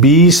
20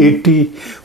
80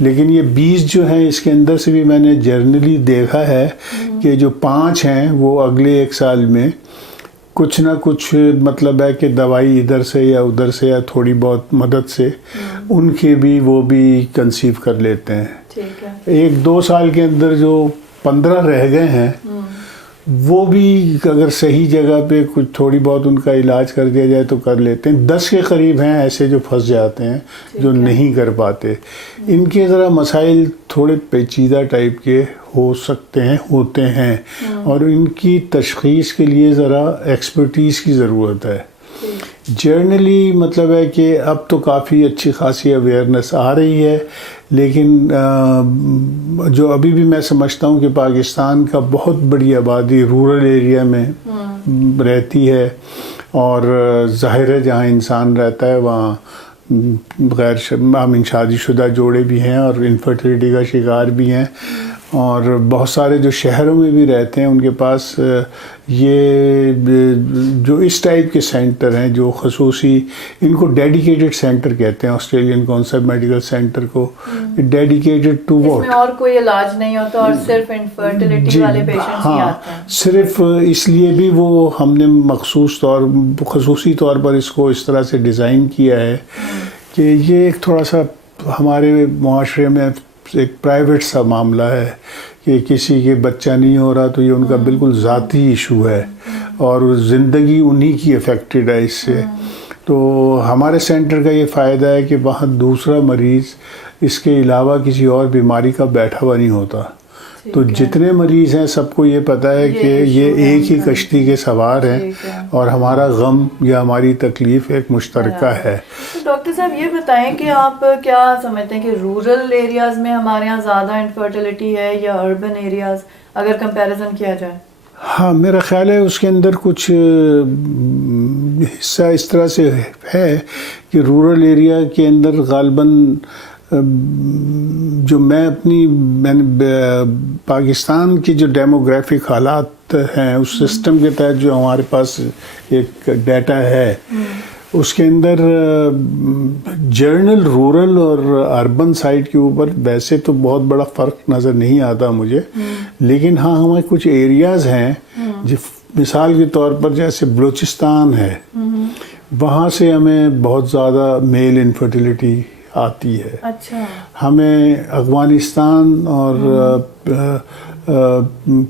لیکن یہ 20 جو ہیں اس کے اندر سے بھی میں نے جرنلی دیکھا ہے کہ جو 5 ہیں وہ اگلے 1 سال میں کچھ نہ کچھ مطلب ہے کہ دوائی ادھر سے یا ادھر سے یا تھوڑی بہت مدد سے ان کے بھی وہ بھی کنسیو کر لیتے ہیں. 1-2 سال کے اندر جو 15 رہ گئے ہیں وہ بھی اگر صحیح جگہ پہ کچھ تھوڑی بہت ان کا علاج کر دیا جائے تو کر لیتے ہیں. 10 کے قریب ہیں ایسے جو پھنس جاتے ہیں جو نہیں کر پاتے. ان کے ذرا مسائل تھوڑے پیچیدہ ٹائپ کے ہو سکتے ہیں, ہوتے ہیں, اور ان کی تشخیص کے لیے ذرا ایکسپرٹیز کی ضرورت ہے. جرنلی مطلب ہے کہ اب تو کافی اچھی خاصی اویئرنیس آ رہی ہے, لیکن جو ابھی بھی میں سمجھتا ہوں کہ پاکستان کا بہت بڑی آبادی رورل ایریا میں رہتی ہے, اور ظاہر ہے جہاں انسان رہتا ہے وہاں غیر شادی شدہ جوڑے بھی ہیں اور انفرٹیلٹی کا شکار بھی ہیں, اور بہت سارے جو شہروں میں بھی رہتے ہیں ان کے پاس یہ جو اس ٹائپ کے سینٹر ہیں جو خصوصی, ان کو ڈیڈیکیٹڈ سینٹر کہتے ہیں, آسٹریلین کانسیپٹ میڈیکل سینٹر کو, ڈیڈیکیٹڈ ٹو واٹ, اس میں اور کوئی علاج نہیں ہوتا اور صرف انفرٹیلٹی والے پیشنٹس ہی آتے ہیں. صرف اس لیے بھی وہ ہم نے خصوصی طور پر اس کو اس طرح سے ڈیزائن کیا ہے کہ یہ ایک تھوڑا سا ہمارے معاشرے میں ایک پرائیویٹ سا معاملہ ہے کہ کسی کے بچہ نہیں ہو رہا تو یہ ان کا بالکل ذاتی ایشو ہے اور زندگی انہی کی افیکٹڈ ہے اس سے. تو ہمارے سینٹر کا یہ فائدہ ہے کہ وہاں دوسرا مریض اس کے علاوہ کسی اور بیماری کا بیٹھا ہوا نہیں ہوتا. تو جتنے مریض ہیں سب کو یہ پتہ ہے کہ یہ ایک ہی کشتی کے سوار ہیں اور ہمارا غم یا ہماری تکلیف ایک مشترکہ ہے. ڈاکٹر صاحب یہ بتائیں کہ آپ کیا سمجھتے ہیں کہ رورل ایریاز میں ہمارے یہاں زیادہ انفرٹیلٹی ہے یا اربن ایریاز اگر کمپیریزن کیا جائے؟ ہاں میرا خیال ہے اس کے اندر کچھ حصہ اس طرح سے ہے کہ رورل ایریا کے اندر غالباً جو میں نے پاکستان کی جو ڈیموگرافک حالات ہیں اس سسٹم کے تحت جو ہمارے پاس ایک ڈیٹا ہے اس کے اندر جرنل رورل اور اربن سائڈ کے اوپر ویسے تو بہت بڑا فرق نظر نہیں آتا مجھے, لیکن ہاں ہمارے کچھ ایریاز ہیں مثال کے طور پر جیسے بلوچستان ہے, وہاں سے ہمیں بہت زیادہ میل انفرٹیلٹی آتی ہے. اچھا. ہمیں افغانستان اور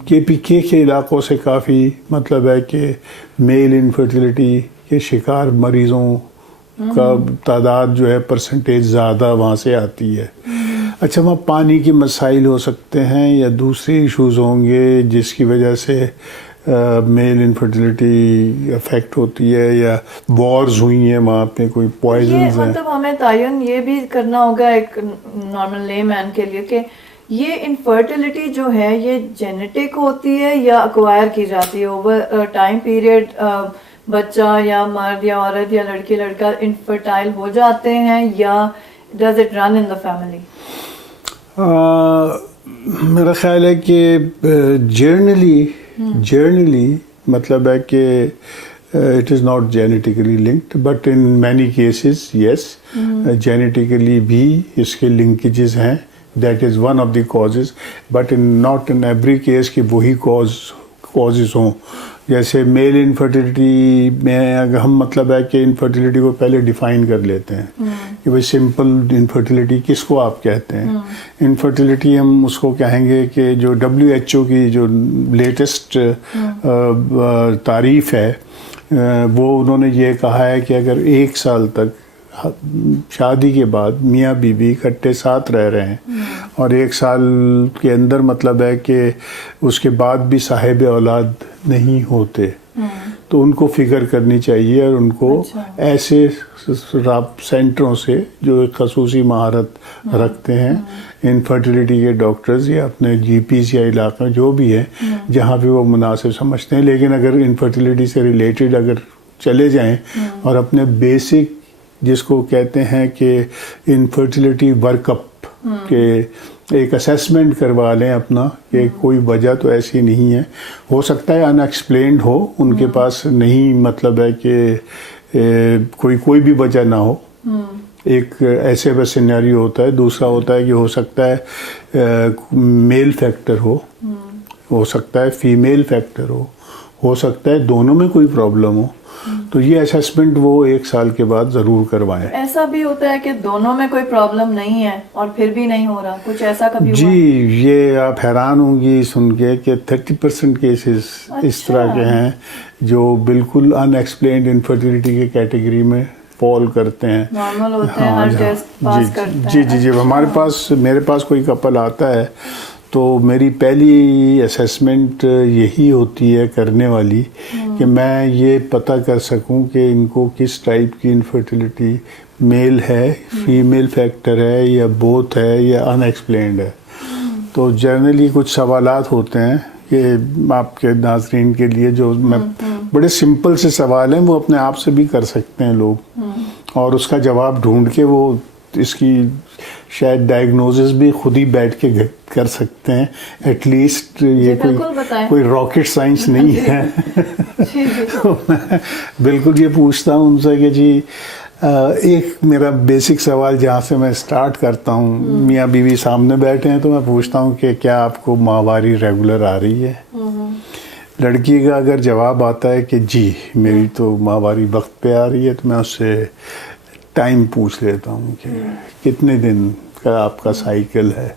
KPK کے علاقوں سے کافی مطلب ہے کہ میل انفرٹیلٹی کے شکار مریضوں کا تعداد جو ہے پرسنٹیج زیادہ وہاں سے آتی ہے. اچھا وہاں پانی کے مسائل ہو سکتے ہیں یا دوسرے ایشوز ہوں گے جس کی وجہ سے میل انفرٹیلٹی افیکٹ ہوتی ہے, یا وارز ہوئی ہیں وہاں پہ, کوئی پوائزنز ہیں. مطلب ہمیں تعین یہ بھی کرنا ہوگا ایک نارمل لے مین کے لیے کہ یہ انفرٹیلٹی جو ہے یہ جینیٹک ہوتی ہے یا اکوائر کی جاتی ہے اوور ٹائم پیریڈ, بچہ یا مرد یا عورت یا لڑکی لڑکا انفرٹائل ہو جاتے ہیں, یا does it run in the family? میرا خیال ہے کہ جرنلی مطلب ہے کہ it is not genetically linked, but in many cases yes, genetically بھی اس کے linkages ہیں, that is one of the causes, but not in every case کہ وہی causes ہوں. جیسے میل انفرٹیلٹی میں اگر ہم مطلب ہے کہ انفرٹیلٹی کو پہلے ڈیفائن کر لیتے ہیں کہ بھائی سمپل انفرٹیلٹی کس کو آپ کہتے ہیں. انفرٹیلٹی ہم اس کو کہیں گے کہ جو WHO کی جو لیٹسٹ تعریف ہے وہ انہوں نے یہ کہا ہے کہ اگر 1 سال تک شادی کے بعد میاں بیوی اکٹھے ساتھ رہ رہے ہیں اور 1 سال کے اندر مطلب ہے کہ اس کے بعد بھی صاحب اولاد نہیں ہوتے تو ان کو فکر کرنی چاہیے اور ان کو ایسے سینٹروں سے جو ایک خصوصی مہارت رکھتے ہیں انفرٹیلٹی کے ڈاکٹرز یا اپنے GPs یا علاقے جو بھی ہیں جہاں پہ وہ مناسب سمجھتے ہیں. لیکن اگر انفرٹیلٹی سے ریلیٹڈ اگر چلے جائیں اور اپنے بیسک جس کو کہتے ہیں کہ انفرٹیلٹی ورک اپ کہ ایک اسیسمنٹ کروا لیں اپنا کہ کوئی وجہ تو ایسی نہیں ہے, ہو سکتا ہے ان ایکسپلینڈ ہو, ان کے پاس نہیں مطلب ہے کہ کوئی بھی وجہ نہ ہو, ایک ایسے بس سینیریو ہوتا ہے. دوسرا ہوتا ہے کہ ہو سکتا ہے میل فیکٹر ہو سکتا ہے فیمیل فیکٹر ہو سکتا ہے دونوں میں کوئی پرابلم ہو. تو یہ اسیسمنٹ وہ 1 سال کے بعد ضرور کروائیں. ایسا بھی ہوتا ہے کہ دونوں میں کوئی پرابلم نہیں ہے اور پھر بھی نہیں ہو رہا, کچھ ایسا کبھی ہوا؟ جی, یہ آپ حیران ہوں گی سن کے کہ 30% کیسز اس طرح کے ہیں جو بالکل ان ایکسپلینڈ انفرٹیلٹی کے کیٹیگری میں فال کرتے ہیں. نارمل ہوتے ہیں, ہر ٹیسٹ پاس کرتے ہیں. جی میرے پاس کوئی کپل آتا ہے تو میری پہلی اسیسمنٹ یہی ہوتی ہے کرنے والی کہ میں یہ پتہ کر سکوں کہ ان کو کس ٹائپ کی انفرٹیلٹی میل ہے, فیمیل فیکٹر ہے یا بوتھ ہے یا ان ایکسپلینڈ ہے. تو جنرلی کچھ سوالات ہوتے ہیں کہ آپ کے ناظرین کے لیے جو میں بڑے سمپل سے سوال ہیں وہ اپنے آپ سے بھی کر سکتے ہیں لوگ, اور اس کا جواب ڈھونڈ کے وہ اس کی شاید ڈائگنوزس بھی خود ہی بیٹھ کے کر سکتے ہیں. ایٹ لیسٹ یہ کوئی راکٹ سائنس نہیں ہے. تو میں بالکل یہ پوچھتا ہوں ان سے کہ جی ایک میرا بیسک سوال جہاں سے میں اسٹارٹ کرتا ہوں, میاں بیوی سامنے بیٹھے ہیں تو میں پوچھتا ہوں کہ کیا آپ کو ماہواری ریگولر آ رہی ہے؟ لڑکی کا اگر جواب آتا ہے کہ جی میری تو ماہواری وقت پہ آ رہی ہے تو میں اس سے ٹائم پوچھ لیتا ہوں کہ کتنے دن کا آپ کا سائیکل ہے,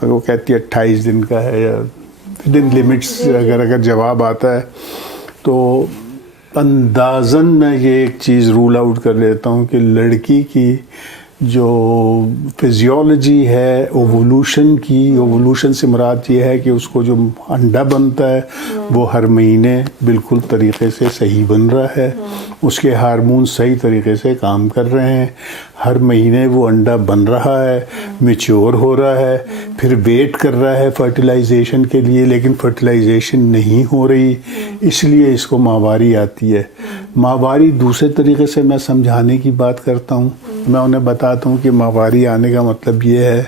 اور وہ کہتی ہے 28 دن کا ہے یا ودن لمٹس. اگر جواب آتا ہے تو اندازاً میں یہ ایک چیز رول آؤٹ کر لیتا ہوں کہ لڑکی کی جو فزیولوجی ہے ایوولوشن سے مراد یہ ہے کہ اس کو جو انڈا بنتا ہے وہ ہر مہینے بالکل طریقے سے صحیح بن رہا ہے, اس کے ہارمون صحیح طریقے سے کام کر رہے ہیں, ہر مہینے وہ انڈا بن رہا ہے, میچور ہو رہا ہے, پھر ویٹ کر رہا ہے فرٹیلائزیشن کے لیے, لیکن فرٹیلائزیشن نہیں ہو رہی, اس لیے اس کو ماہواری آتی ہے. ماہواری دوسرے طریقے سے میں سمجھانے کی بات کرتا ہوں, میں انہیں بتاتا ہوں کہ ماہواری آنے کا مطلب یہ ہے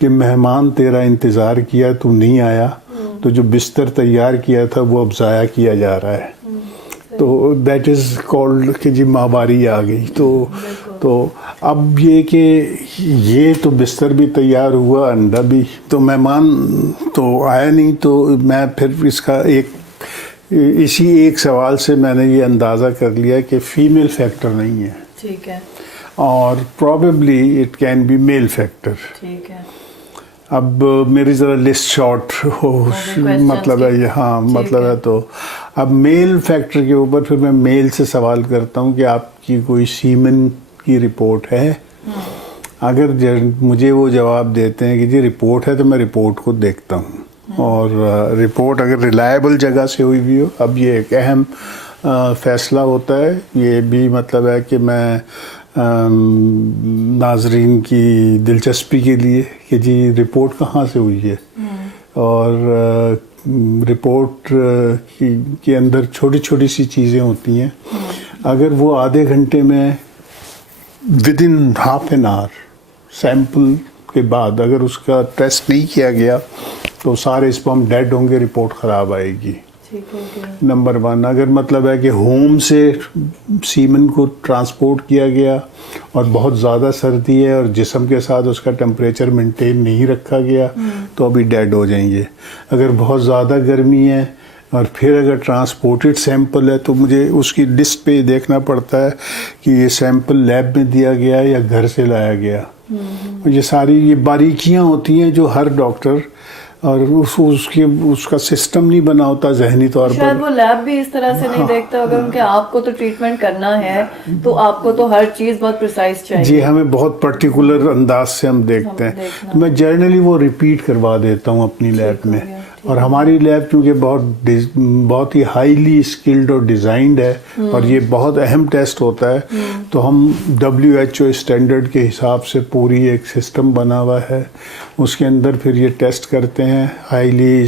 کہ مہمان تیرا انتظار کیا تو نہیں آیا, تو جو بستر تیار کیا تھا وہ اب ضائع کیا جا رہا ہے. تو دیٹ از کالڈ کہ جی ماہواری آ گئی. تو اب یہ کہ یہ تو بستر بھی تیار ہوا, انڈا بھی, تو مہمان تو آیا نہیں. تو میں پھر اس کا اسی ایک سوال سے میں نے یہ اندازہ کر لیا کہ فیمیل فیکٹر نہیں ہے. ٹھیک ہے. اور probably it can be male factor. ٹھیک ہے. اب میری ذرا لسٹ شارٹ ہو مطلب ہے یہ, ہاں مطلب ہے. تو اب میل فیکٹر کے اوپر پھر میں میل سے سوال کرتا ہوں کہ آپ کی کوئی سیمن کی رپورٹ ہے. اگر مجھے وہ جواب دیتے ہیں کہ جی رپورٹ ہے تو میں رپورٹ کو دیکھتا ہوں, اور رپورٹ اگر ریلائبل جگہ سے ہوئی بھی ہو. اب یہ ایک اہم فیصلہ ہوتا ہے, یہ بھی مطلب ہے کہ میں ناظرین کی دلچسپی کے لیے کہ جی رپورٹ کہاں سے ہوئی ہے, اور رپورٹ کے اندر چھوٹی چھوٹی سی چیزیں ہوتی ہیں. اگر وہ آدھے گھنٹے میں ودن ہاف این آور سیمپل کے بعد اگر اس کا ٹیسٹ نہیں کیا گیا تو سارے اسپرم ڈیڈ ہوں گے, رپورٹ خراب آئے گی. نمبر 1. اگر مطلب ہے کہ ہوم سے سیمن کو ٹرانسپورٹ کیا گیا اور بہت زیادہ سردی ہے اور جسم کے ساتھ اس کا ٹمپریچر مینٹین نہیں رکھا گیا تو ابھی ڈیڈ ہو جائیں گے. اگر بہت زیادہ گرمی ہے اور پھر اگر ٹرانسپورٹڈ سیمپل ہے تو مجھے اس کی لسٹ پہ دیکھنا پڑتا ہے کہ یہ سیمپل لیب میں دیا گیا یا گھر سے لایا گیا. یہ ساری یہ باریکیاں ہوتی ہیں جو ہر ڈاکٹر اور اس کا سسٹم نہیں بنا ہوتا ذہنی طور پر. شاید وہ لیب بھی اس طرح سے نہیں دیکھتا ہوگا, کیونکہ آپ کو تو ٹریٹمنٹ کرنا ہے تو آپ کو تو ہر چیز بہت پریسائز چاہیے. جی, ہمیں بہت پرٹیکولر انداز سے ہم دیکھتے ہیں. تو میں جرنلی وہ ریپیٹ کروا دیتا ہوں اپنی لیب میں. اور ہماری لیب کیونکہ بہت ہی ہائیلی اسکلڈ اور ڈیزائنڈ ہے اور یہ بہت اہم ٹیسٹ ہوتا ہے, تو ہم WHO اسٹینڈرڈ کے حساب سے پوری ایک سسٹم بنا ہوا ہے. اس کے اندر پھر یہ ٹیسٹ کرتے ہیں ہائیلی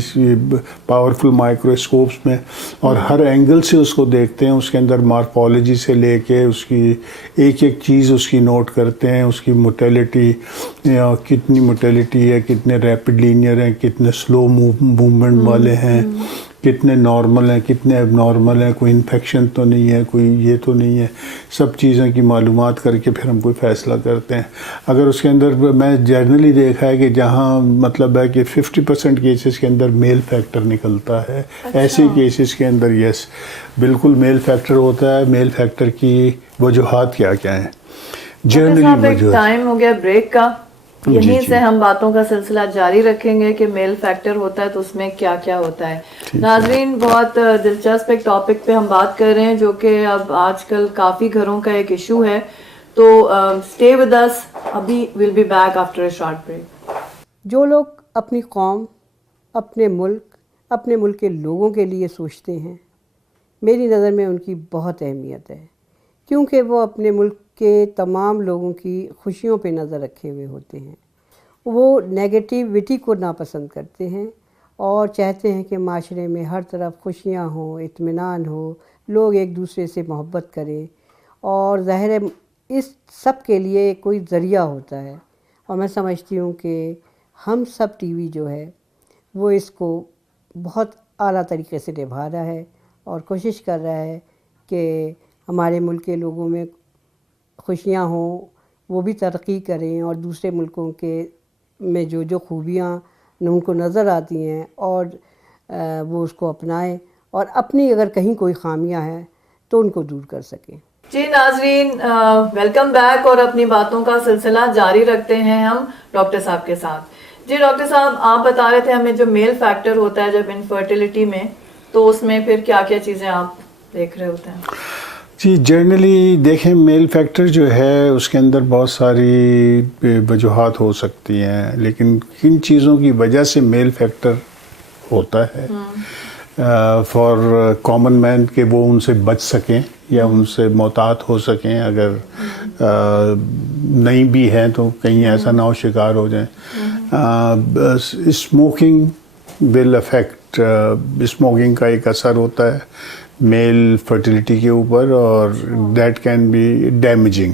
پاورفل مائکروسکوپس میں, اور ہر اینگل سے اس کو دیکھتے ہیں. اس کے اندر مارفالوجی سے لے کے اس کی ایک ایک چیز اس کی نوٹ کرتے ہیں. اس کی موٹیلٹی, کتنی موٹیلٹی ہے, کتنے ریپڈ لینئر ہیں, کتنے سلو موومنٹ والے ہیں, کتنے نارمل ہیں کتنے اب نارمل ہیں, کوئی انفیکشن تو نہیں ہے, کوئی یہ تو نہیں ہے, سب چیزوں کی معلومات کر کے پھر ہم کوئی فیصلہ کرتے ہیں. اگر اس کے اندر میں جرنلی دیکھا ہے کہ جہاں مطلب ہے کہ 50% کیسز کے اندر میل فیکٹر نکلتا ہے, ایسے کیسز کے اندر یس بالکل میل فیکٹر ہوتا ہے. میل فیکٹر کی وجوہات کیا کیا ہیں؟ جنرلی ٹائم ہو گیا بریک کا, یہیں سے ہم باتوں کا سلسلہ جاری رکھیں گے کہ میل فیکٹر ہوتا ہے تو اس میں کیا کیا ہوتا ہے. ناظرین, بہت دلچسپ ایک ٹاپک پہ ہم بات کر رہے ہیں جو کہ اب آج کل کافی گھروں کا ایک ایشو ہے, تو اسٹے ود اس, ابھی will be back after a short break. جو لوگ اپنی قوم, اپنے ملک کے لوگوں کے لیے سوچتے ہیں, میری نظر میں ان کی بہت اہمیت ہے, کیونکہ وہ اپنے ملک کے تمام لوگوں کی خوشیوں پہ نظر رکھے ہوئے ہوتے ہیں. وہ نیگیٹیوٹی کو ناپسند کرتے ہیں اور چاہتے ہیں کہ معاشرے میں ہر طرف خوشیاں ہوں, اطمینان ہو, لوگ ایک دوسرے سے محبت کریں, اور ظاہر ہے اس سب کے لیے کوئی ذریعہ ہوتا ہے. اور میں سمجھتی ہوں کہ ہم سب ٹی وی جو ہے وہ اس کو بہت اعلیٰ طریقے سے نبھا رہا ہے اور کوشش کر رہا ہے کہ ہمارے ملک کے لوگوں میں خوشیاں ہوں, وہ بھی ترقی کریں, اور دوسرے ملکوں کے میں جو خوبیاں ان کو نظر آتی ہیں اور وہ اس کو اپنائیں, اور اپنی اگر کہیں کوئی خامیاں ہیں تو ان کو دور کر سکیں. جی ناظرین, ویلکم بیک, اور اپنی باتوں کا سلسلہ جاری رکھتے ہیں ہم ڈاکٹر صاحب کے ساتھ. جی ڈاکٹر صاحب, آپ بتا رہے تھے ہمیں جو میل فیکٹر ہوتا ہے جب انفرٹیلٹی میں, تو اس میں پھر کیا کیا چیزیں آپ دیکھ رہے ہوتے ہیں؟ جی جنرلی دیکھیں میل فیکٹر جو ہے اس کے اندر بہت ساری وجوہات ہو سکتی ہیں, لیکن کن چیزوں کی وجہ سے میل فیکٹر ہوتا ہے فار کامن مین کہ وہ ان سے بچ سکیں یا ان سے محتاط ہو سکیں, اگر نہیں بھی ہیں تو کہیں ایسا نہ ہو شکار ہو جائیں. اسموکنگ ول افیکٹ, اسموکنگ کا ایک اثر ہوتا ہے میل فرٹیلیٹی کے اوپر, اور دیٹ کین بی ڈیمیجنگ.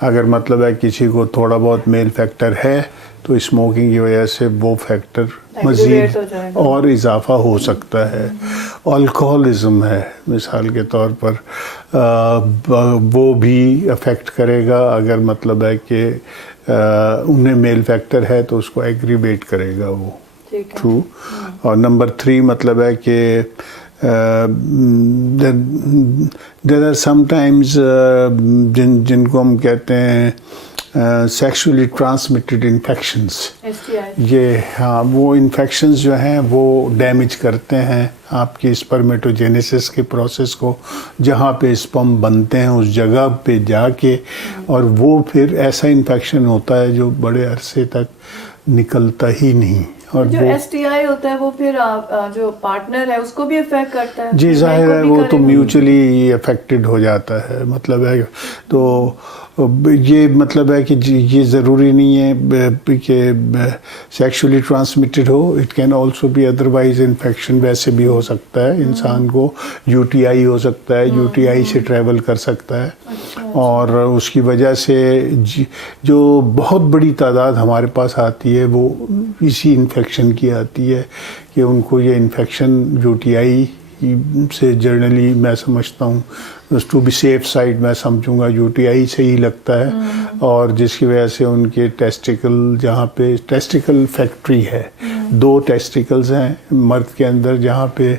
اگر مطلب ہے کسی کو تھوڑا بہت میل فیکٹر ہے تو اسموکنگ کی وجہ سے وہ فیکٹر مزید اور اضافہ ہو سکتا ہے. الکوہلزم ہے مثال کے طور پر, وہ بھی افیکٹ کرے گا. اگر مطلب ہے کہ انہیں میل فیکٹر ہے تو اس کو ایگریویٹ کرے گا وہ. ٹرو. اور نمبر 3 مطلب ہے کہ there are sometimes جن کو ہم کہتے ہیں سیکشولی ٹرانسمیٹڈ انفیکشنز, یہ ہاں وہ انفیکشنز جو ہیں وہ ڈیمیج کرتے ہیں آپ کی اسپرمیٹوجینیسس کے پروسیس کو, جہاں پہ اسپرم بنتے ہیں اس جگہ پہ جا کے, اور وہ پھر ایسا انفیکشن ہوتا ہے جو بڑے عرصے تک نکلتا ہی نہیں. اور جو ایس ٹی آئی ہوتا ہے وہ پھر جو پارٹنر ہے اس کو بھی افیکٹ کرتا ہے؟ جی ظاہر ہے وہ تو میوچلی افیکٹڈ ہو جاتا ہے. مطلب ہے تو یہ مطلب ہے کہ یہ ضروری نہیں ہے کہ سیکشولی ٹرانسمیٹڈ ہو, it can also be otherwise infection ویسے بھی ہو سکتا ہے. انسان کو یو ٹی آئی ہو سکتا ہے, یو ٹی آئی سے ٹریول کر سکتا ہے, اور اس کی وجہ سے جو بہت بڑی تعداد ہمارے پاس آتی ہے وہ اسی انفیکشن کی آتی ہے کہ ان کو یہ انفیکشن یو ٹی آئی سے جرنلی میں سمجھتا ہوں ٹو بی سیف سائڈ میں سمجھوں گا یو ٹی آئی سے ہی لگتا ہے, اور جس کی وجہ سے ان کے ٹیسٹیکل, جہاں پہ ٹیسٹیکل فیکٹری ہے, 2 ٹیسٹیکلز ہیں مرد کے اندر, جہاں پہ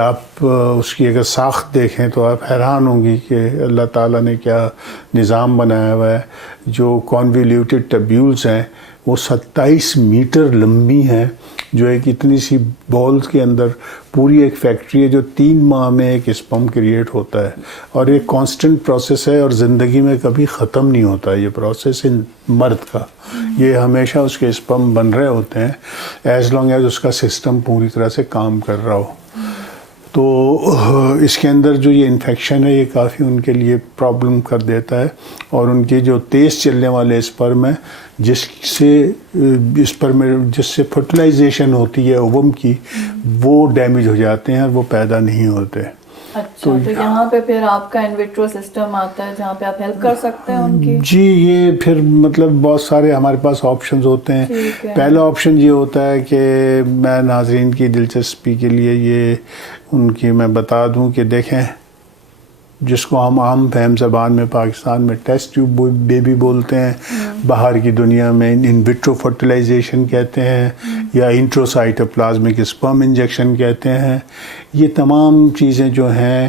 آپ اس کی اگر ساخت دیکھیں تو آپ حیران ہوں گی کہ اللہ تعالیٰ نے کیا نظام بنایا ہوا ہے. جو کانویلیوٹڈ ٹیبیولز ہیں وہ 27 میٹر لمبی ہیں, جو ایک اتنی سی بال کے اندر پوری ایک فیکٹری ہے جو 3 ماہ میں ایک اسپرم کریٹ ہوتا ہے, اور ایک کانسٹنٹ پروسیس ہے, اور زندگی میں کبھی ختم نہیں ہوتا یہ پروسیس مرد کا. یہ ہمیشہ اس کے اسپرم بن رہے ہوتے ہیں ایز لانگ ایز اس کا سسٹم پوری طرح سے کام کر رہا ہو. تو اس کے اندر جو یہ انفیکشن ہے یہ کافی ان کے لیے پرابلم کر دیتا ہے, اور ان کے جو تیز چلنے والے اسپرم ہیں جس سے فرٹیلائزیشن ہوتی ہے اووم کی, وہ ڈیمیج ہو جاتے ہیں اور وہ پیدا نہیں ہوتے. اچھا، تو یہاں پہ پھر آپ کا انویٹرو سسٹم آتا ہے جہاں پہ آپ ہیلپ کر سکتے ہیں ان کی؟ جی، یہ پھر مطلب بہت سارے ہمارے پاس آپشنز ہوتے ہیں. پہلا آپشن یہ ہوتا ہے کہ میں ناظرین کی دلچسپی کے لیے یہ ان کی میں بتا دوں کہ دیکھیں، جس کو ہم عام فہم زبان میں پاکستان میں ٹیسٹ ٹیوب بیبی بولتے ہیں، باہر کی دنیا میں ان وٹرو فرٹیلائزیشن کہتے ہیں، یا انٹروسائٹوپلازمک اسپرم انجیکشن کہتے ہیں. یہ تمام چیزیں جو ہیں،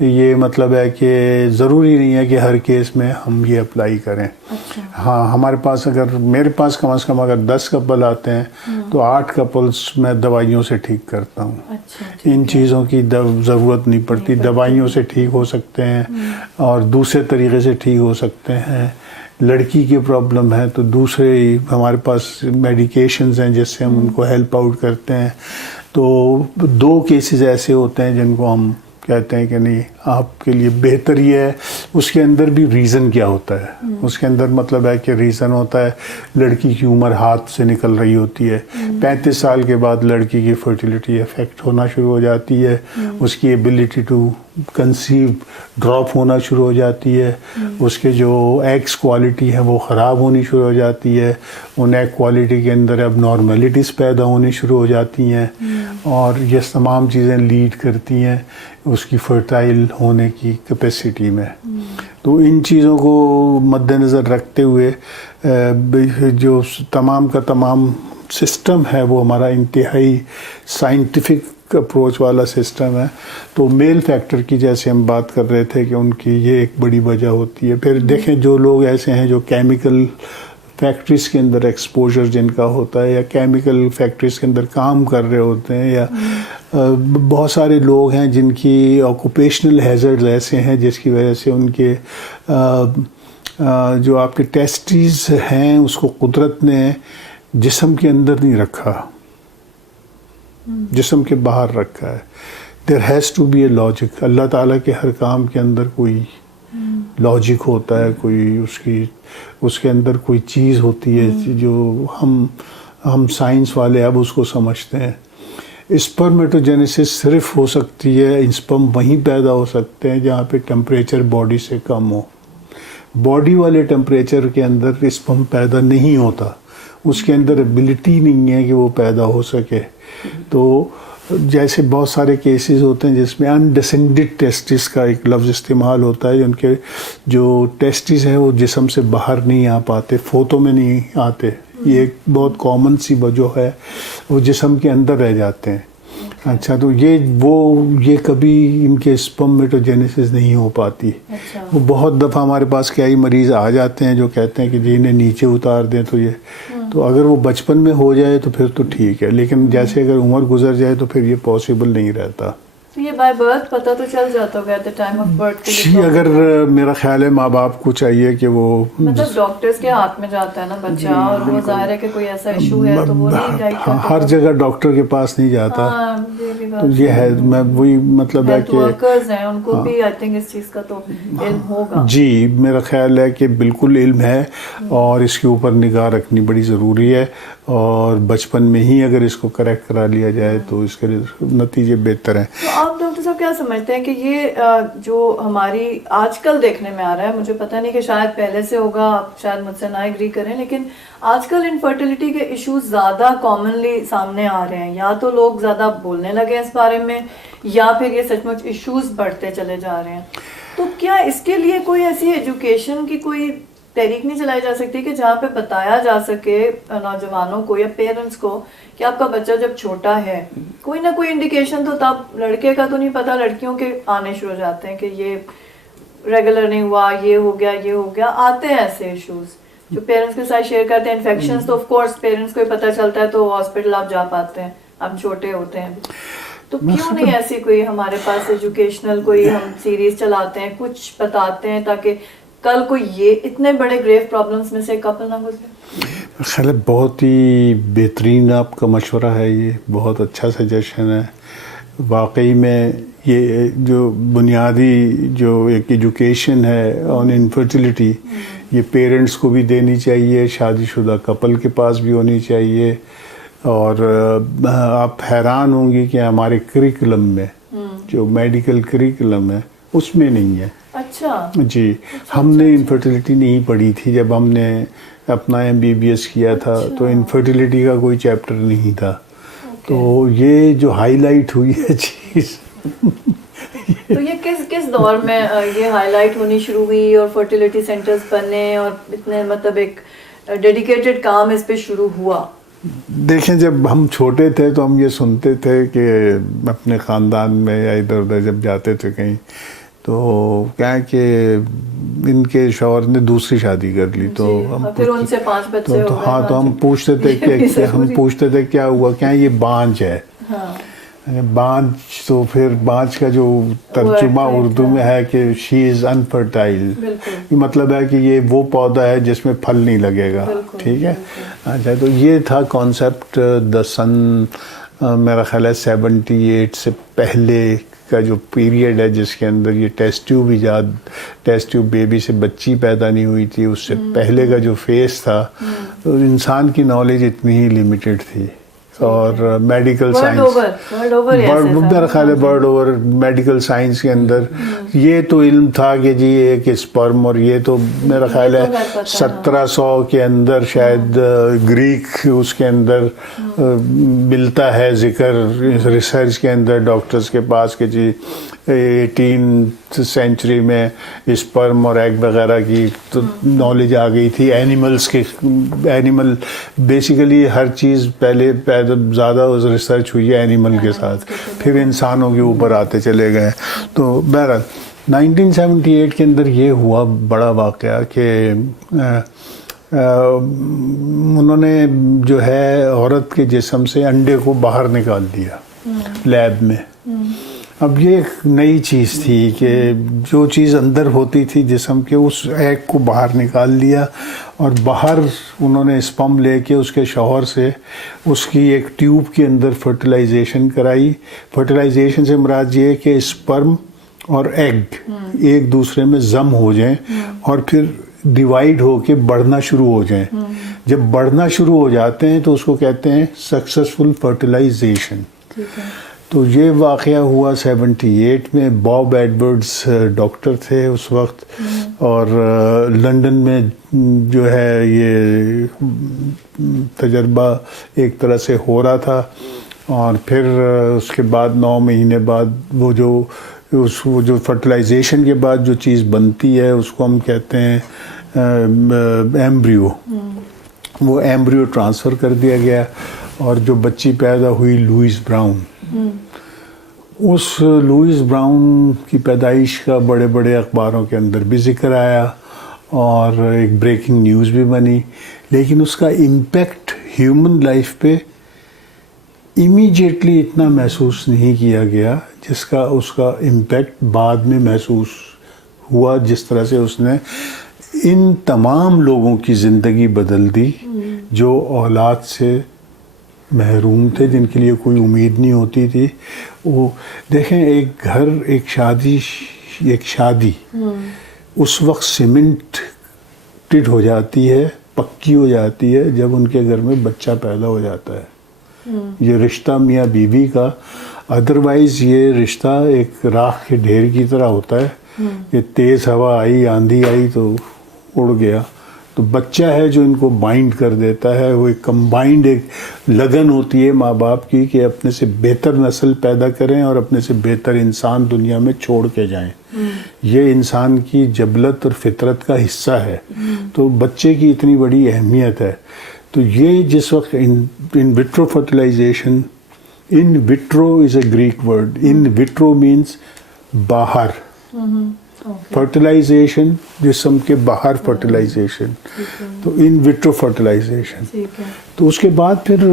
یہ مطلب ہے کہ ضروری نہیں ہے کہ ہر کیس میں ہم یہ اپلائی کریں. ہاں، ہمارے پاس میرے پاس کم از کم اگر 10 کپل آتے ہیں تو 8 کپلس میں دوائیوں سے ٹھیک کرتا ہوں. ان چیزوں کی ضرورت نہیں پڑتی، دوائیوں سے ٹھیک ہو سکتے ہیں اور دوسرے طریقے سے ٹھیک ہو سکتے ہیں. لڑکی کی پرابلم ہے تو دوسرے ہمارے پاس میڈیکیشنز ہیں جس سے ہم ان کو ہیلپ آؤٹ کرتے ہیں. تو 2 کیسز ایسے ہوتے ہیں جن کو ہم کہتے ہیں کہ نہیں، آپ کے لیے بہتر یہ ہے. اس کے اندر بھی ریزن کیا ہوتا ہے، اس کے اندر مطلب ہے کہ ریزن ہوتا ہے لڑکی کی عمر ہاتھ سے نکل رہی ہوتی ہے. 35 سال کے بعد لڑکی کی فرٹیلیٹی افیکٹ ہونا شروع ہو جاتی ہے، اس کی ایبلٹی ٹو کنسیو ڈراپ ہونا شروع ہو جاتی ہے، اس کے جو ایگس کوالٹی ہے وہ خراب ہونی شروع ہو جاتی ہے، ان ایگ کوالٹی کے اندر اب نارملٹیز پیدا ہونی شروع ہو جاتی ہیں، اور یہ تمام چیزیں لیڈ کرتی ہیں اس کی فرٹائل ہونے کی کیپیسٹی میں. تو ان چیزوں کو مد نظر رکھتے ہوئے جو تمام کا تمام سسٹم ہے وہ ہمارا انتہائی سائنٹیفک اپروچ والا سسٹم ہے. تو میل فیکٹر کی جیسے ہم بات کر رہے تھے کہ ان کی یہ ایک بڑی وجہ ہوتی ہے. پھر دیکھیں جو لوگ ایسے ہیں جو کیمیکل فیکٹریز کے اندر ایکسپوجر جن کا ہوتا ہے، یا کیمیکل فیکٹریز کے اندر کام کر رہے ہوتے ہیں، یا بہت سارے لوگ ہیں جن کی آکوپیشنل ہیزرڈ ایسے ہیں جس کی وجہ سے ان کے جو آپ کے ٹیسٹیز ہیں اس کو قدرت نے جسم کے اندر نہیں رکھا، جسم کے باہر رکھا ہے. There has to be a logic. اللہ تعالیٰ کے ہر کام کے اندر کوئی لاجک ہوتا ہے، کوئی اس کے اندر کوئی چیز ہوتی ہے جو ہم سائنس والے اب اس کو سمجھتے ہیں. اسپرمیٹوجینیسس صرف ہو سکتی ہے، اسپرم وہیں پیدا ہو سکتے ہیں جہاں پہ ٹمپریچر باڈی سے کم ہو. باڈی والے ٹمپریچر کے اندر اسپرم پیدا نہیں ہوتا، اس کے اندر ایبلٹی نہیں ہے کہ وہ پیدا ہو سکے. تو جیسے بہت سارے کیسز ہوتے ہیں جس میں انڈیسینڈڈ ٹیسٹس کا ایک لفظ استعمال ہوتا ہے، ان کے جو ٹیسٹس ہیں وہ جسم سے باہر نہیں آ پاتے، فوتوں میں نہیں آتے. یہ ایک بہت کامن سی وجہ ہے، وہ جسم کے اندر رہ جاتے ہیں. اچھا، تو یہ کبھی ان کے اسپرمیٹوجینیسس نہیں ہو پاتی. وہ بہت دفعہ ہمارے پاس کئی مریض آ جاتے ہیں جو کہتے ہیں کہ جی انہیں نیچے اتار دیں تو اگر وہ بچپن میں ہو جائے تو پھر تو ٹھیک ہے، لیکن جیسے اگر عمر گزر جائے تو پھر یہ پاسبل نہیں رہتا. یہ بائی برتھ پتہ تو چل جاتا ہوگا at the time of birth. جی، اگر میرا خیال ہے ماں باپ کو چاہیے کہ وہ مطلب ڈاکٹرز کے ہاتھ میں جاتا ہے نا بچہ، اور وہ ظاہر ہے کہ کوئی ایسا ایشو ہے تو وہ نہیں گائیڈ کرتے، ہر جگہ ڈاکٹر کے پاس نہیں جاتا. تو یہ ہے، میں وہی مطلب ہے کہ ورکرز ہیں ان کو بھی آئی تھنک اس چیز کا تو علم ہوگا. جی، میرا خیال ہے کہ بالکل علم ہے، اور اس کے اوپر نگاہ رکھنی بڑی ضروری ہے، اور بچپن میں ہی اگر اس کو کریکٹ کرا لیا جائے تو اس کے نتیجے بہتر ہیں. تو آپ ڈاکٹر صاحب کیا سمجھتے ہیں کہ یہ جو ہماری آج کل دیکھنے میں آ رہا ہے، مجھے پتہ نہیں کہ شاید پہلے سے ہوگا، آپ شاید مجھ سے نہ ایگری کریں، لیکن آج کل انفرٹیلیٹی کے ایشوز زیادہ کامنلی سامنے آ رہے ہیں، یا تو لوگ زیادہ بولنے لگے اس بارے میں، یا پھر یہ سچ مچ ایشوز بڑھتے چلے جا رہے ہیں. تو کیا اس کے لیے کوئی ایسی ایجوکیشن کی کوئی تحریک نہیں چلائی جا سکتی کہ جہاں پہ بتایا جا سکے نوجوانوں کو یا پیرنٹس کو کہ آپ کا بچہ جب چھوٹا ہے، کوئی نہ کوئی انڈیکیشن تو تب لڑکے کا تو نہیں پتا، لڑکیوں کے آنے شروع ہو جاتے ہیں کہ یہ ریگولر نہیں ہوا، یہ ہو گیا، آتے ہیں ایسے ایشوز جو پیرنٹس کے ساتھ شیئر کرتے ہیں. انفیکشنز تو آف کورس پیرنٹس کو ہی پتہ چلتا ہے تو ہاسپٹل آپ جا پاتے ہیں، ہم چھوٹے ہوتے ہیں. تو کیوں نہیں ایسی کوئی ہمارے پاس ایجوکیشنل کوئی ہم سیریز چلاتے ہیں، کچھ بتاتے ہیں تاکہ کل کو یہ اتنے بڑے گریو پرابلمس میں سے کپل نہ گزرے؟ خیال ہے بہت ہی بہترین آپ کا مشورہ ہے، یہ بہت اچھا سجیشن ہے. واقعی میں یہ جو بنیادی جو ایک ایجوکیشن ہے آن انفرٹیلیٹی، یہ پیرنٹس کو بھی دینی چاہیے، شادی شدہ کپل کے پاس بھی ہونی چاہیے. اور آپ حیران ہوں گی کہ ہمارے کریکولم میں جو میڈیکل کریکولم ہے اس میں نہیں ہے. اچھا جی, ہم نے انفرٹیلیٹی نہیں پڑھی تھی جب ہم نے اپنا MBBS کیا تھا, تو انفرٹیلیٹی کا کوئی چیپٹر نہیں تھا. تو یہ جو ہائی لائٹ ہوئی ہے چیز تو یہ کس دور میں یہ ہائی لائٹ ہونی شروع ہوئی اور فرٹیلیٹی سینٹرز بننے اور اتنے مطلب ایک ڈیڈیکیٹڈ کام اس پہ شروع ہوا؟ دیکھیں, جب ہم چھوٹے تھے تو ہم یہ سنتے تھے کہ اپنے خاندان میں یا ادھر ادھر جب جاتے تھے کہیں, تو کیا ہے کہ ان کے شوہر نے دوسری شادی کر لی, تو ہم پھر ان سے 5 بچے ہو گئے. ہاں, تو ہم پوچھتے تھے کیا ہوا, کیا یہ بانجھ ہے. بانجھ, تو پھر بانجھ کا جو ترجمہ اردو میں ہے کہ شی از انفرٹائل, مطلب ہے کہ یہ وہ پودا ہے جس میں پھل نہیں لگے گا. ٹھیک ہے. اچھا, تو یہ تھا کانسیپٹ سن میرا خیال ہے 78 سے پہلے کا جو پیریڈ ہے, جس کے اندر یہ ٹیسٹ ٹیوب بیبی سے بچی پیدا نہیں ہوئی تھی, اس سے پہلے کا جو فیز تھا, انسان کی نالج اتنی ہی لیمیٹڈ تھی. اور میڈیکل سائنس, میرا خیال ہے برڈ اوور میڈیکل سائنس کے اندر یہ تو علم تھا کہ جی ایک اسپرم, اور یہ تو میرا خیال ہے 1700 کے اندر شاید گریک اس کے اندر ملتا ہے ذکر ریسرچ کے اندر ڈاکٹرز کے پاس کہ جی 18th سینچری میں اسپرم اور ایگ وغیرہ کی تو نالج آ گئی تھی. اینیملز کے اینیمل بیسیکلی ہر چیز پہلے زیادہ ریسرچ ہوئی ہے اینیمل کے ساتھ, پھر انسانوں کے اوپر آتے چلے گئے. تو بہرحال 1978 کے اندر یہ ہوا بڑا واقعہ کہ انہوں نے جو ہے عورت کے جسم سے انڈے کو باہر نکال دیا لیب میں. اب یہ ایک نئی چیز تھی کہ جو چیز اندر ہوتی تھی جسم کے, اس ایگ کو باہر نکال لیا, اور باہر انہوں نے اسپم لے کے اس کے شوہر سے اس کی ایک ٹیوب کے اندر فرٹیلائزیشن کرائی. فرٹیلائزیشن سے مراد یہ ہے کہ اسپرم اور ایگ ایک دوسرے میں ضم ہو جائیں اور پھر ڈیوائیڈ ہو کے بڑھنا شروع ہو جائیں. جب بڑھنا شروع ہو جاتے ہیں تو اس کو کہتے ہیں سکسیسفل فرٹیلائزیشن. تو یہ واقعہ ہوا 78 میں. باب ایڈورڈز ڈاکٹر تھے اس وقت, اور لنڈن میں جو ہے یہ تجربہ ایک طرح سے ہو رہا تھا. اور پھر اس کے بعد 9 مہینے بعد وہ جو فرٹیلائزیشن کے بعد جو چیز بنتی ہے اس کو ہم کہتے ہیں ایمبریو. وہ ایمبریو ٹرانسفر کر دیا گیا, اور جو بچی پیدا ہوئی لوئس براؤن, اس لوئس براؤن کی پیدائش کا بڑے بڑے اخباروں کے اندر بھی ذکر آیا اور ایک بریکنگ نیوز بھی بنی, لیکن اس کا امپیکٹ ہیومن لائف پہ امیجیٹلی اتنا محسوس نہیں کیا گیا جس کا اس کا امپیکٹ بعد میں محسوس ہوا, جس طرح سے اس نے ان تمام لوگوں کی زندگی بدل دی جو اولاد سے محروم تھے, جن کے لیے کوئی امید نہیں ہوتی تھی. وہ دیکھیں, ایک گھر, ایک شادی اس وقت سیمنٹڈ ہو جاتی ہے, پکی ہو جاتی ہے جب ان کے گھر میں بچہ پیدا ہو جاتا ہے. یہ رشتہ میاں بیوی کا, ادروائز یہ رشتہ ایک راکھ کے ڈھیر کی طرح ہوتا ہے کہ تیز ہوا آئی, آندھی آئی تو اڑ گیا. تو بچہ ہے جو ان کو بائنڈ کر دیتا ہے. وہ ایک کمبائنڈ ایک لگن ہوتی ہے ماں باپ کی کہ اپنے سے بہتر نسل پیدا کریں اور اپنے سے بہتر انسان دنیا میں چھوڑ کے جائیں. یہ انسان کی جبلت اور فطرت کا حصہ ہے. تو بچے کی اتنی بڑی اہمیت ہے. تو یہ جس وقت in vitro fertilization, in vitro is a Greek word, in vitro means باہر, فرٹیلائزیشن جسم کے باہر فرٹیلائزیشن, تو ان وٹرو فرٹیلائزیشن. تو اس کے بعد پھر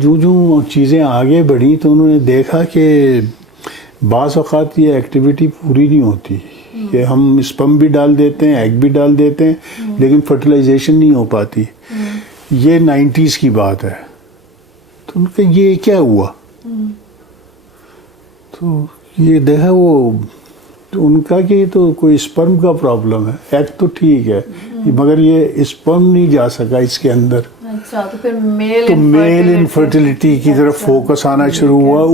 جو چیزیں آگے بڑھیں تو انہوں نے دیکھا کہ بعض اوقات یہ ایکٹیویٹی پوری نہیں ہوتی, کہ ہم اسپم بھی ڈال دیتے ہیں, ایگ بھی ڈال دیتے ہیں, لیکن فرٹیلائزیشن نہیں ہو پاتی. یہ 90s کی بات ہے. تو ان کا یہ کیا ہوا, تو یہ دیکھا وہ ان کا کہ تو کوئی اسپرم کا پرابلم ہے, ایگ تو ٹھیک ہے مگر یہ اسپرم نہیں جا سکا اس کے اندر. تو پھر میل انفرٹیلیٹی کی طرف فوکس آنا شروع ہوا.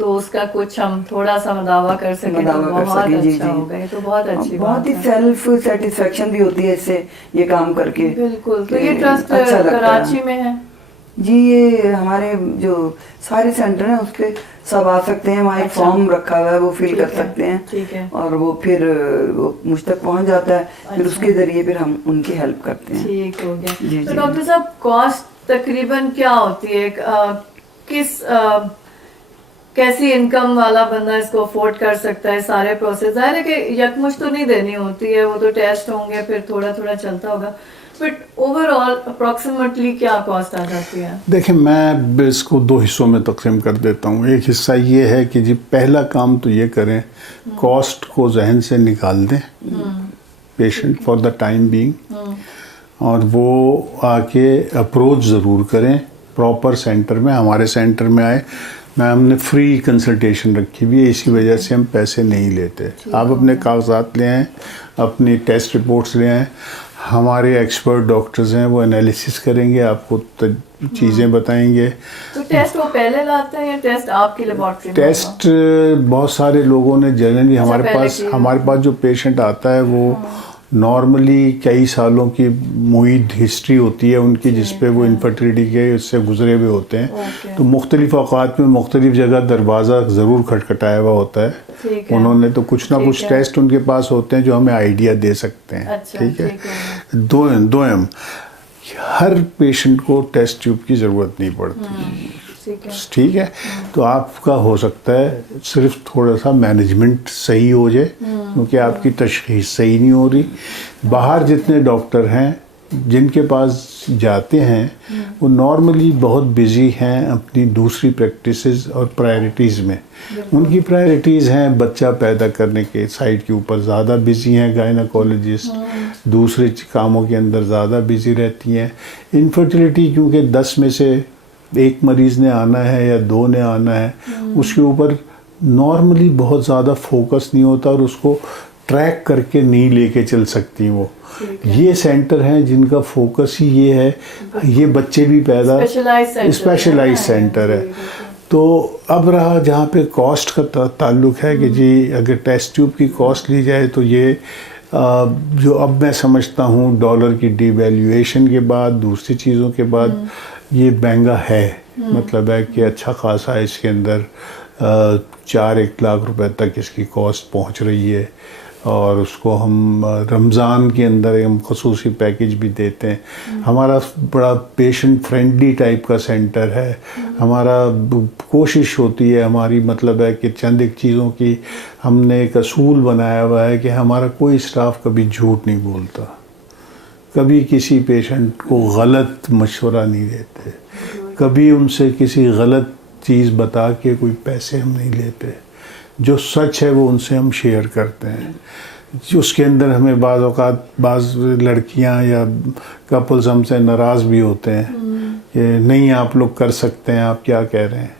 تو اس کا کچھ ہم تھوڑا سا مداوع کر سکیں تو بہت اچھا ہوگا. یہ تو بہت اچھی بات بہت ہی سیلف سیٹسفیکشن بھی ہوتی ہے اس سے یہ کام کر کے. بالکل. تو یہ ٹرسٹ کراچی میں ہے جی. یہ ہمارے جو سارے سینٹر ہیں اس پہ سب آ سکتے ہیں. وہاں ایک فارم رکھا ہوا ہے, وہ فل کر سکتے ہیں اور وہ پھر وہ مجھ تک پہنچ جاتا ہے. پھر اس کے ذریعے پھر ہم ان کی ہیلپ کرتے ہیں. ٹھیک ہو گیا. تو ڈاکٹر صاحب کاسٹ تقریباً کیا ہوتی ہے؟ کس کیسی انکم والا بندہ اس کو افورڈ کر سکتا ہے سارے پروسیس؟ ظاہر ہے کہ یکمشت تو نہیں دینی ہوتی ہے, وہ تو ٹیسٹ ہوں گے, پھر تھوڑا تھوڑا چلتا ہوگا, بٹ اوور آل اپروکسیمیٹلی کیا کاسٹ آ جاتی ہے؟ دیکھیں میں اس کو 2 حصوں میں تقسیم کر دیتا ہوں. ایک حصہ یہ ہے کہ جی پہلا کام تو یہ کریں, کاسٹ کو ذہن سے نکال دیں patient for the time being, اور وہ آ کے اپروچ ضرور کریں پراپر سینٹر میں. ہمارے سینٹر میں آئے, ہم نے فری کنسلٹیشن رکھی ہوئی ہے, اسی وجہ سے ہم پیسے نہیں لیتے. آپ اپنے کاغذات لے آئیں, اپنی ٹیسٹ رپورٹس لے آئیں, ہمارے ایکسپرٹ ڈاکٹرز ہیں وہ انالیسس کریں گے, آپ کو چیزیں بتائیں گے. تو ٹیسٹ وہ پہلے لاتے ہیں یا ٹیسٹ آپ کی لیبارٹری میں؟ ٹیسٹ بہت سارے لوگوں نے جنرلی ہمارے پاس جو پیشنٹ آتا ہے وہ نارملی کئی سالوں کی محیط ہسٹری ہوتی ہے ان کی, جس پہ وہ انفرٹیلٹی کے اس سے گزرے ہوئے ہوتے ہیں. تو مختلف اوقات میں مختلف جگہ دروازہ ضرور کھٹکھٹایا ہوا ہوتا ہے. انہوں نے تو کچھ نہ کچھ ٹیسٹ ان کے پاس ہوتے ہیں جو ہمیں آئیڈیا دے سکتے ہیں. ٹھیک ہے. دوم ہر پیشنٹ کو ٹیسٹ ٹیوب کی ضرورت نہیں پڑتی. ٹھیک ہے. تو آپ کا ہو سکتا ہے صرف تھوڑا سا مینجمنٹ صحیح ہو جائے, کیونکہ آپ کی تشخیص صحیح نہیں ہو رہی. باہر جتنے ڈاکٹر ہیں جن کے پاس جاتے ہیں وہ نارملی بہت بزی ہیں اپنی دوسری پریکٹسز اور پرائرٹیز میں. ان کی پرائرٹیز ہیں بچہ پیدا کرنے کے سائڈ کے اوپر زیادہ بزی ہیں, گائناکالوجسٹ دوسرے کاموں کے اندر زیادہ بزی رہتی ہیں. انفرٹیلٹی کیونکہ 10 میں سے 1 مریض نے آنا ہے یا 2 نے آنا ہے, اس کے اوپر نارملی بہت زیادہ فوکس نہیں ہوتا اور اس کو ٹریک کر کے نہیں لے کے چل سکتی وہ. یہ سینٹر ہیں جن کا فوکس ہی یہ ہے, یہ بچے بھی پیدا اسپیشلائز سینٹر ہے. تو اب رہا جہاں پہ کاسٹ کا تعلق ہے کہ جی اگر ٹیسٹ ٹیوب کی کاسٹ لی جائے تو یہ جو اب میں سمجھتا ہوں ڈالر کی ڈی ویلیویشن کے بعد دوسری چیزوں کے بعد یہ مہنگا ہے. مطلب ہے کہ اچھا خاصا اس کے اندر 4-1 لاکھ روپے تک اس کی کاسٹ پہنچ رہی ہے, اور اس کو ہم رمضان کے اندر ہم خصوصی پیکیج بھی دیتے ہیں. ہمارا بڑا پیشنٹ فرینڈلی ٹائپ کا سینٹر ہے. ہمارا کوشش ہوتی ہے ہماری مطلب ہے کہ چند ایک چیزوں کی ہم نے ایک اصول بنایا ہوا ہے کہ ہمارا کوئی اسٹاف کبھی جھوٹ نہیں بولتا, کبھی کسی پیشنٹ کو غلط مشورہ نہیں دیتے, کبھی ان سے کسی غلط چیز بتا کے کوئی پیسے ہم نہیں لیتے. جو سچ ہے وہ ان سے ہم شیئر کرتے ہیں. اس کے اندر ہمیں بعض اوقات بعض لڑکیاں یا کپلز ہم سے ناراض بھی ہوتے ہیں کہ نہیں آپ لوگ کر سکتے ہیں, آپ کیا کہہ رہے ہیں.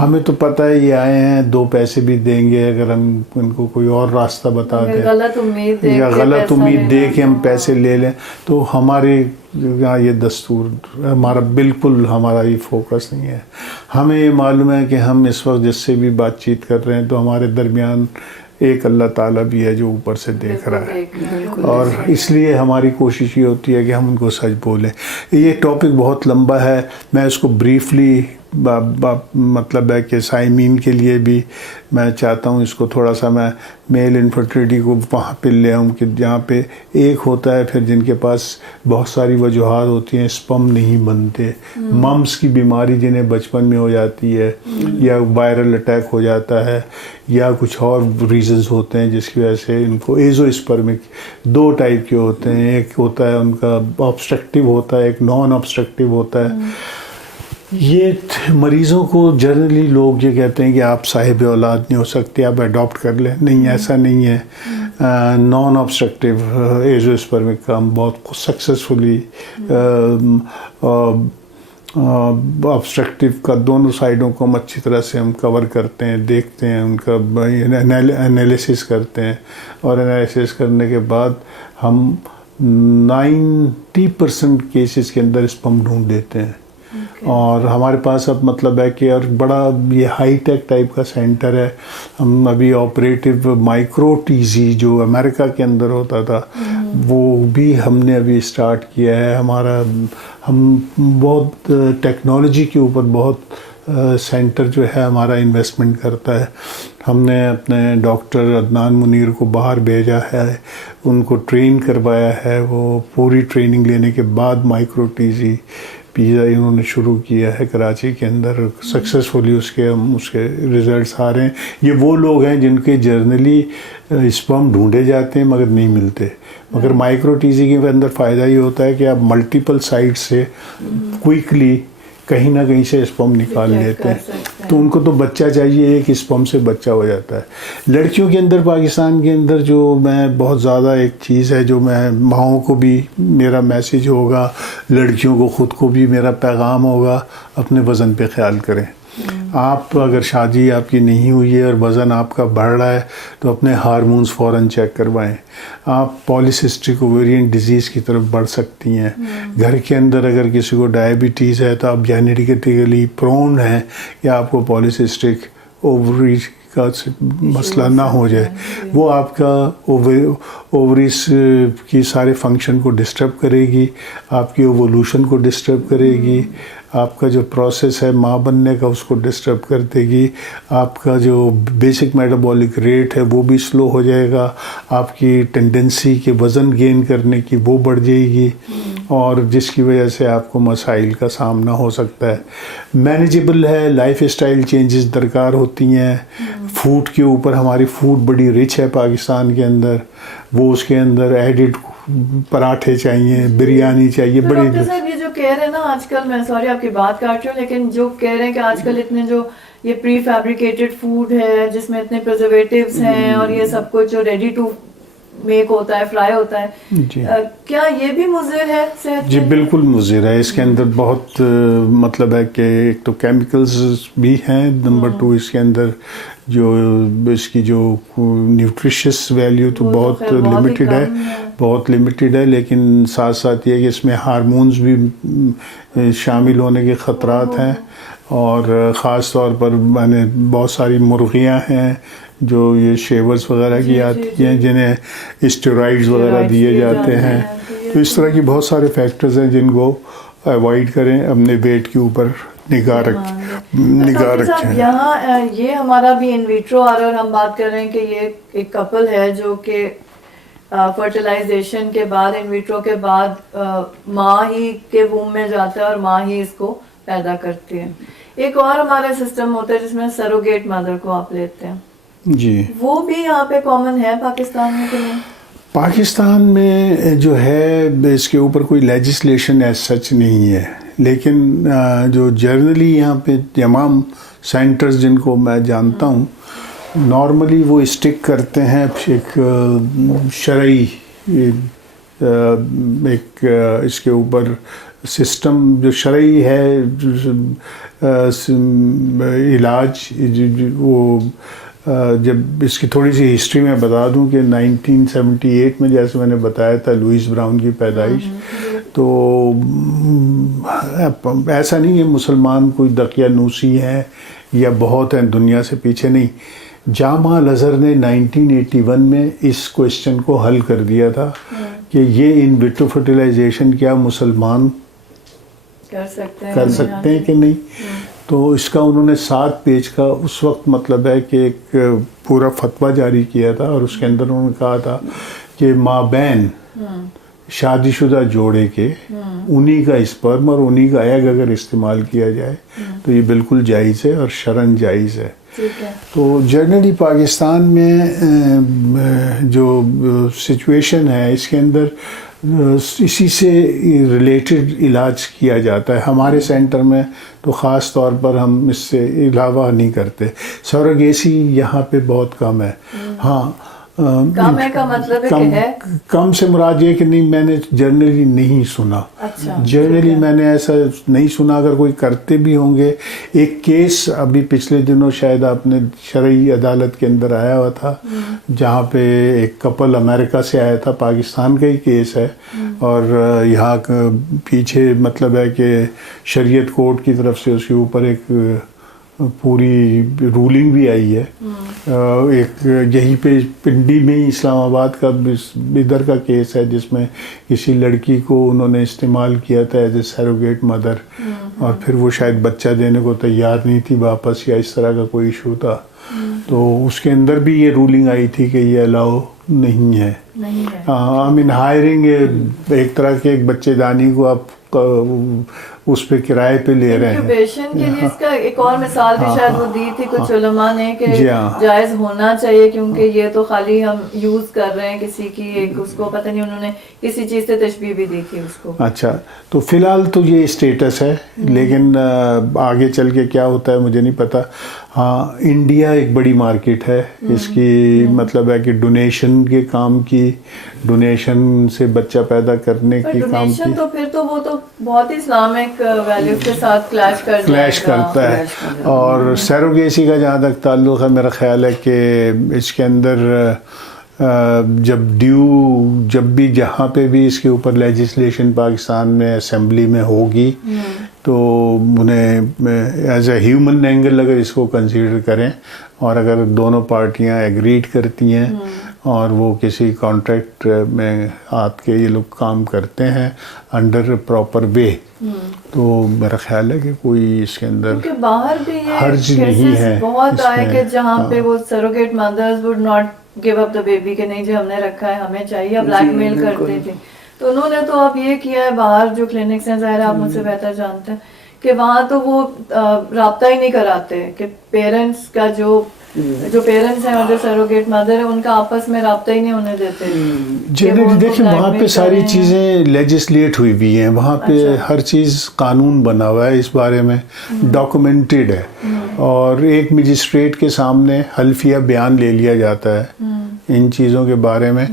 ہمیں تو پتہ ہے یہ آئے ہیں 2 پیسے بھی دیں گے, اگر ہم ان کو کوئی اور راستہ بتا دیں یا غلط امید دے کے ہم پیسے لے لیں تو ہمارے یہاں یہ دستور ہمارا بالکل ہمارا یہ فوکس نہیں ہے. ہمیں یہ معلوم ہے کہ ہم اس وقت جس سے بھی بات چیت کر رہے ہیں تو ہمارے درمیان ایک اللہ تعالیٰ بھی ہے جو اوپر سے دیکھ رہا ہے, اور اس لیے ہماری کوشش یہ ہوتی ہے کہ ہم ان کو سچ بولیں. یہ ٹاپک بہت لمبا ہے, میں اس کو بریفلی مطلب ہے کہ سائمین کے لیے بھی میں چاہتا ہوں اس کو تھوڑا سا میں میل انفرٹیلٹی کو وہاں پہ لے آؤں کہ جہاں پہ ایک ہوتا ہے پھر جن کے پاس بہت ساری وجوہات ہوتی ہیں, اسپم نہیں بنتے, ممس کی بیماری جنہیں بچپن میں ہو جاتی ہے یا وائرل اٹیک ہو جاتا ہے یا کچھ اور ریزنز ہوتے ہیں جس کی وجہ سے ان کو ایزو اسپرمک 2 ٹائپ کے ہوتے ہیں. ایک ہوتا ہے ان کا آبسٹرکٹیو ہوتا ہے, ایک نان آبسٹرکٹیو ہوتا ہے. یہ مریضوں کو جنرلی لوگ یہ کہتے ہیں کہ آپ صاحب اولاد نہیں ہو سکتے, آپ اڈاپٹ کر لیں. نہیں, ایسا نہیں ہے. نان آبسٹرکٹیو ایزو اسپرمک کا ہم بہت سکسیزفلی آبسٹرکٹیو کا دونوں سائڈوں کو ہم اچھی طرح سے ہم کور کرتے ہیں, دیکھتے ہیں, ان کا انالیسس کرتے ہیں, اور انالیسس کرنے کے بعد ہم 90% کیسز کے اندر اسپم ڈھونڈ دیتے ہیں. اور ہمارے پاس اب مطلب ہے کہ اور بڑا یہ ہائی ٹیک ٹائپ کا سینٹر ہے. ہم ابھی آپریٹو مائکرو ٹی زی جو امریکہ کے اندر ہوتا تھا وہ بھی ہم نے ابھی اسٹارٹ کیا ہے. ہم بہت ٹیکنالوجی کے اوپر بہت سینٹر جو ہے ہمارا انویسٹمنٹ کرتا ہے. ہم نے اپنے ڈاکٹر عدنان منیر کو باہر بھیجا ہے, ان کو ٹرین کروایا ہے. وہ پوری ٹریننگ لینے کے بعد مائکرو ٹی زی پیزا انہوں نے شروع کیا ہے کراچی کے اندر. سکسیزفلی اس کے ریزلٹس آ رہے ہیں. یہ وہ لوگ ہیں جن کے جرنلی اسپرم ڈھونڈے جاتے ہیں مگر نہیں ملتے. مگر مائکرو ٹی زی کے اندر فائدہ یہ ہوتا ہے کہ آپ ملٹیپل سائٹ سے کوئکلی کہیں نہ کہیں سے اسپرم نکال لیتے ہیں. تو ان کو تو بچہ چاہیے, ایک اسپرم سے بچہ ہو جاتا ہے. لڑکیوں کے اندر پاکستان کے اندر جو میں بہت زیادہ ایک چیز ہے جو میں ماؤں کو بھی میرا میسیج ہوگا, لڑکیوں کو خود کو بھی میرا پیغام ہوگا, اپنے وزن پہ خیال کریں. آپ اگر شادی آپ کی نہیں ہوئی ہے اور وزن آپ کا بڑھ رہا ہے تو اپنے ہارمونز فوراً چیک کروائیں. آپ پالیسسٹک اوویرین ڈیزیز کی طرف بڑھ سکتی ہیں. گھر کے اندر اگر کسی کو ڈائبٹیز ہے تو آپ جینیٹیکلی پرون ہیں کہ آپ کو پالیسسٹک اووری کا مسئلہ نہ ہو جائے. وہ آپ کا اووریز کی سارے فنکشن کو ڈسٹرب کرے گی, آپ کی ایوولوشن کو ڈسٹرب کرے گی, آپ کا جو پروسیس ہے ماں بننے کا اس کو ڈسٹرب کر دے گی, آپ کا جو بیسک میٹابولک ریٹ ہے وہ بھی سلو ہو جائے گا, آپ کی ٹینڈنسی کہ وزن گین کرنے کی وہ بڑھ جائے گی, اور جس کی وجہ سے آپ کو مسائل کا سامنا ہو سکتا ہے. مینیجیبل ہے, لائف اسٹائل چینجز درکار ہوتی ہیں. فوڈ کے اوپر ہماری فوڈ بڑی رچ ہے پاکستان کے اندر, وہ اس کے اندر ایڈڈ پراٹھے چاہیے, بریانی چاہیے. بڑی ڈاکٹر صاحب یہ جو کہہ رہے ہیں نا آج کل, میں سوری آپ کی بات کاٹ رہی ہوں, لیکن جو کہہ رہے ہیں کہ آج کل اتنے جو یہ پری فیبریکیٹڈ فوڈ ہے جس میں اتنے پرزرویٹیوز ہیں اور یہ سب کچھ جو ریڈی ٹو میک ہوتا ہے, فرائی ہوتا ہے, کیا یہ بھی مضر ہے صحت؟ جی بالکل مضر ہے. اس کے اندر بہت مطلب ہے کہ ایک تو کیمیکلز بھی ہیں, نمبر 2 اس کے اندر جو اس کی جو نیوٹریشس ویلیو تو بہت لمیٹڈ ہے, بہت لمیٹڈ ہے. لیکن ساتھ ساتھ یہ کہ اس میں ہارمونز بھی شامل ہونے کے خطرات ہیں, اور خاص طور پر میں نے بہت ساری مرغیاں ہیں جو یہ شیورز وغیرہ کی آتی ہیں جنہیں اسٹیرائڈز وغیرہ دیے جاتے ہیں. تو اس طرح کی بہت سارے فیکٹرز ہیں جن کو اوائڈ کریں, اپنے ویٹ کے اوپر نگاہ رکھیں. یہاں یہ ہمارا بھی ان ویٹرو آ رہا ہے, اور ہم بات کر رہے ہیں کہ یہ ایک کپل ہے جو کہ فرٹیلائزیشن کے بعد, ان ویٹرو کے بعد ماں ہی کے ووم میں جاتا ہے اور ماں ہی اس کو پیدا کرتی ہے. ایک اور ہمارا سسٹم ہوتا ہے جس میں سروگیٹ مدر کو آپ لیتے ہیں, جی وہ بھی یہاں پہ کامن ہے پاکستان میں کہ نہیں؟ پاکستان میں جو ہے اس کے اوپر کوئی لیجسلیشن ایز سچ نہیں ہے, لیکن جو جرنلی یہاں پہ تمام سینٹرز جن کو میں جانتا ہوں نارملی وہ اسٹک کرتے ہیں ایک شرعی ایک اس کے اوپر سسٹم جو شرعی ہے علاج. وہ جب اس کی تھوڑی سی ہسٹری میں بتا دوں کہ 1978 میں جیسے میں نے بتایا تھا لوئس براؤن کی پیدائش, تو ایسا نہیں ہے مسلمان کوئی دقیانوسی ہیں یا بہت ہیں دنیا سے پیچھے, نہیں. جامعہ الازہر نے 1981 میں اس کوشچن کو حل کر دیا تھا کہ یہ ان ویٹرو فرٹیلائزیشن کیا مسلمان کر سکتے ہیں کہ نہیں. تو اس کا انہوں نے 7 پیج کا اس وقت مطلب ہے کہ ایک پورا فتویٰ جاری کیا تھا, اور اس کے اندر انہوں نے کہا تھا کہ مابین شادی شدہ جوڑے کے انہی کا اسپرم اور انہی کا ایگ اگر استعمال کیا جائے تو یہ بالکل جائز ہے اور شرعاً جائز ہے. تو جنرلی پاکستان میں جو سچویشن ہے اس کے اندر اسی سے ریلیٹڈ علاج کیا جاتا ہے. ہمارے سینٹر میں تو خاص طور پر ہم اس سے علاوہ نہیں کرتے. سروگیسی یہاں پہ بہت کم ہے. ہاں کم ہے کا مطلب ہے کہ ہے کم سے مراد یہ کہ نہیں میں نے جرنلی نہیں سنا. اچھا جرنلی میں نے ایسا نہیں سنا. اگر کوئی کرتے بھی ہوں گے, ایک کیس ابھی پچھلے دنوں شاید آپ نے شرعی عدالت کے اندر آیا ہوا تھا, جہاں پہ ایک کپل امریکہ سے آیا تھا, پاکستان کا ہی کیس ہے, اور یہاں پیچھے مطلب ہے کہ شریعت کورٹ کی طرف سے اس کے اوپر ایک پوری رولنگ بھی آئی ہے. ایک یہی پہ پنڈی میں ہی اسلام آباد کا ادھر کا کیس ہے, جس میں کسی لڑکی کو انہوں نے استعمال کیا تھا ایز اے سیروگیٹ مدر, اور پھر وہ شاید بچہ دینے کو تیار نہیں تھی واپس, یا اس طرح کا کوئی ایشو تھا. تو اس کے اندر بھی یہ رولنگ آئی تھی کہ یہ الاؤ نہیں ہے. آئی مین ہائرنگ ایک طرح کے ایک بچے دانی کو آپ اس پہ کرائے پہ لے رہے ہیں. انکیوبیشن کے لیے اس کا ایک اور مثال بھی شاید وہ دی تھی کچھ علماء نے کہ جائز ہونا چاہیے, کیونکہ یہ تو خالی ہم یوز کر رہے ہیں کسی کی ایک, اس کو پتہ نہیں انہوں نے کسی چیز سے تشبیہ بھی دی تھی اس کو. اچھا, تو فی الحال تو یہ اسٹیٹس ہے, لیکن آگے چل کے کیا ہوتا ہے مجھے نہیں پتا. ہاں, انڈیا ایک بڑی مارکیٹ ہے اس کی, مطلب ہے کہ ڈونیشن کے کام کی, ڈونیشن سے بچہ پیدا کرنے کے کام کی. تو پھر تو وہ تو بہت ہی اسلامک ویلیوز کے ساتھ کلیش کرتا ہے. اور سیروگیسی کا جہاں تک تعلق ہے, میرا خیال ہے کہ اس کے اندر جب بھی جہاں پہ بھی اس کے اوپر لیجسلیشن پاکستان میں اسمبلی میں ہوگی, تو انہیں ایز اے ہیومن اینگل اگر اس کو کنسیڈر کریں, اور اگر دونوں پارٹیاں ایگریڈ کرتی ہیں اور وہ کسی کانٹریکٹ میں آپ کے یہ لوگ کام کرتے ہیں انڈر پراپر وے, تو میرا خیال ہے کہ کوئی اس کے اندر باہر بھی حرج نہیں ہے. بہت آئے کہ جہاں پہ وہ surrogate mothers would not give up the baby کہ نہیں جی ہم نے رکھا ہے ہمیں چاہیے, بلیک میل کرتے تھے. تو انہوں نے تو اب یہ کیا ہے, باہر جو کلینکس ہیں, ظاہر آپ مجھ سے بہتر جانتے ہیں کہ وہاں تو وہ رابطہ ہی نہیں کراتے, کہ پیرنٹس کا جو پیرنٹس ہیں اور جو سروگیٹ مدر ہے ان کا آپس میں رابطہ ہی نہیں ہونے دیتے. دیکھیں وہاں پہ ساری چیزیں لیجسلیٹ ہوئی ہوئی ہیں, وہاں پہ ہر چیز قانون بنا ہوا ہے اس بارے میں, ڈاکومنٹڈ ہے, اور ایک مجسٹریٹ کے سامنے حلفیہ بیان لے لیا جاتا ہے ان چیزوں کے بارے میں,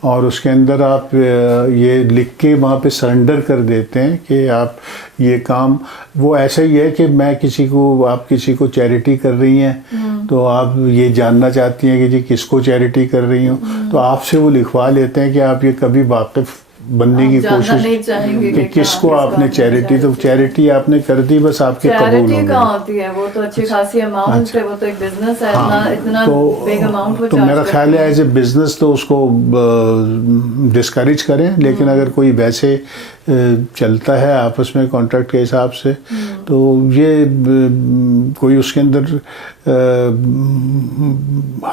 اور اس کے اندر آپ یہ لکھ کے وہاں پہ سرنڈر کر دیتے ہیں کہ آپ یہ کام, وہ ایسا ہی ہے کہ میں آپ کسی کو چیریٹی کر رہی ہیں, تو آپ یہ جاننا چاہتی ہیں کہ جی کس کو چیریٹی کر رہی ہوں, تو آپ سے وہ لکھوا لیتے ہیں کہ آپ یہ کبھی واقف بننے کی کوشش کہ کس کو آپ نے چیریٹی, تو چیریٹی آپ نے کر دی, بس آپ کے قبول ہو گئی. کہاں ہوتی ہے وہ تو اچھی خاصی اماؤنٹ ہے, وہ تو ایک بزنس ہے, اتنا بگ اماؤنٹ وہ تو میرا خیال ہے ایز اے بزنس تو اس کو ڈسکریج کریں, لیکن اگر کوئی ویسے چلتا ہے آپس میں کانٹریکٹ کے حساب سے, تو یہ کوئی اس کے اندر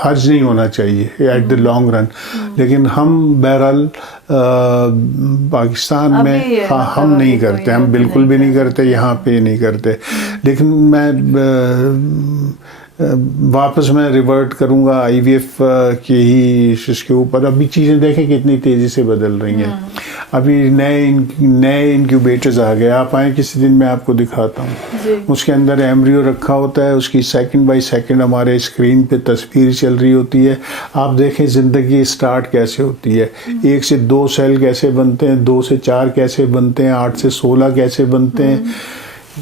حرج نہیں ہونا چاہیے ایٹ دا لانگ رن. لیکن ہم بہرحال پاکستان میں ہم نہیں کرتے, ہم بالکل بھی نہیں کرتے, یہاں پہ نہیں کرتے. لیکن میں واپس میں ریورٹ کروں گا آئی وی ایف کی ہی اس کے اوپر. ابھی چیزیں دیکھیں کتنی تیزی سے بدل رہی ہیں, ابھی نئے انکیوبیٹرز آ گئے, آپ آئیں کسی دن میں آپ کو دکھاتا ہوں. اس کے اندر ایمبریو رکھا ہوتا ہے, اس کی سیکنڈ بائی سیکنڈ ہمارے اسکرین پہ تصویر چل رہی ہوتی ہے. آپ دیکھیں زندگی سٹارٹ کیسے ہوتی ہے, 1 سے 2 سیل کیسے بنتے ہیں, 2 سے 4 کیسے بنتے ہیں, 8 سے 16 کیسے بنتے ہیں.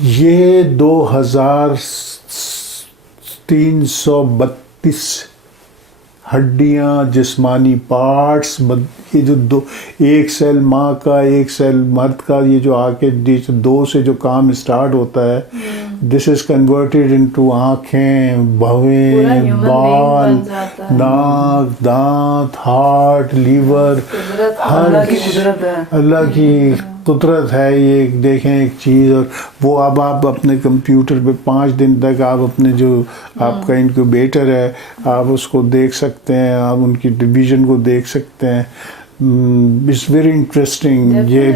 یہ 2332 ہڈیاں, جسمانی پارٹس, یہ جو ایک سیل ماں کا, ایک سیل مرد کا, یہ جو آ کے 2 سے جو کام اسٹارٹ ہوتا ہے, دس از کنورٹیڈ انٹو آنکھیں, بھویں, بال, ناک, دانت, ہارٹ, لیور, ہر اللہ کی قدرت ہے. یہ دیکھیں ایک چیز, اور وہ اب آپ اپنے کمپیوٹر پہ 5 دن تک آپ اپنے جو آپ کا انکیوبیٹر ہے آپ اس کو دیکھ سکتے ہیں, آپ ان کی ڈویژن کو دیکھ سکتے ہیں. It's very interesting. یہ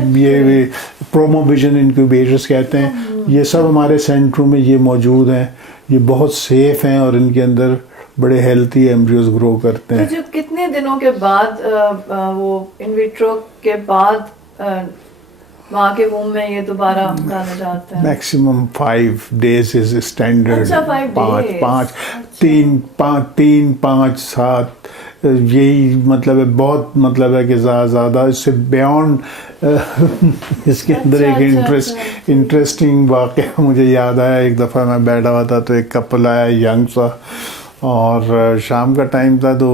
پرومو ویژن انکیوبیٹرز کہتے ہیں, یہ سب ہمارے سینٹروں میں یہ موجود ہیں. یہ بہت سیف ہیں اور ان کے اندر بڑے ہیلتھی ایمبریوز گرو کرتے ہیں. جو کتنے دنوں کے بعد وہ ان ویٹرو کے بعد وہاں کے ووم میں یہ دوبارہ ڈالا جاتا ہے؟ Maximum 5 days is standard. 3 5 7 یہی مطلب ہے، بہت مطلب ہے کہ زیادہ اس سے بیانڈ اس کے اندر ایک انٹرسٹنگ واقعہ مجھے یاد آیا. ایک دفعہ میں بیٹھا ہوا تھا تو ایک کپل آیا ینگ سا، اور شام کا ٹائم تھا، تو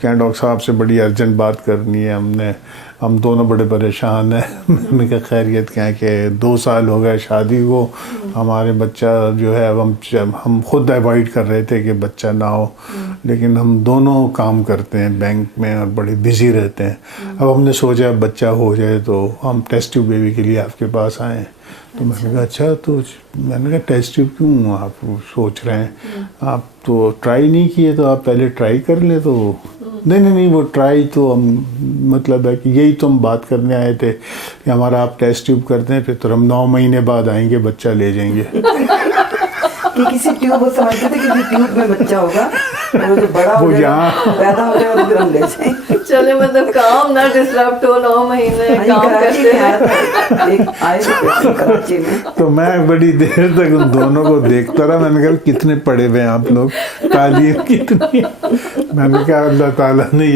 کیا ڈاکٹر صاحب سے بڑی ارجنٹ بات کرنی ہے. ہم دونوں بڑے پریشان ہیں. میں نے کہا خیریت کیا ہے کہ 2 سال ہو گئے شادی کو، ہمارے بچہ جو ہے ہم خود اوائڈ کر رہے تھے کہ بچہ نہ ہو، لیکن ہم دونوں کام کرتے ہیں بینک میں اور بڑے بزی رہتے ہیں. اب ہم نے سوچا بچہ ہو جائے تو ہم ٹیسٹ ٹیوب بیبی کے لیے آپ کے پاس آئیں. تو میں نے کہا اچھا، تو میں نے کہا ٹیسٹ ٹیوب کیوں آپ سوچ رہے ہیں، آپ تو ٹرائی نہیں کیے، تو آپ پہلے ٹرائی کر لیں. تو نہیں وہ ٹرائی تو ہم مطلب ہے کہ یہی تو ہم بات کرنے آئے تھے کہ ہمارا آپ ٹیسٹ ٹیوب کرتے ہیں، پھر تو ہم 9 مہینے بعد آئیں گے، بچہ لے جائیں گے. کہ کسی ٹیوب وہ سمجھتے تھے کہ ٹیوب میں بچہ ہوگا، وہ جو بڑا ہو جائے پیدا ہو جائے اور پھر ہم لے جائیں. چلے مطلب کام نہ ڈسٹرپٹ ہو، 9 مہینے کام کرتے ہیں. تو میں بڑی دیر تک ان دونوں کو دیکھتا رہا. میں نے کہا کتنے پڑھے ہوئے ہیں آپ لوگ، تعلیم کتنی. میں نے کہا اللہ تعالیٰ نے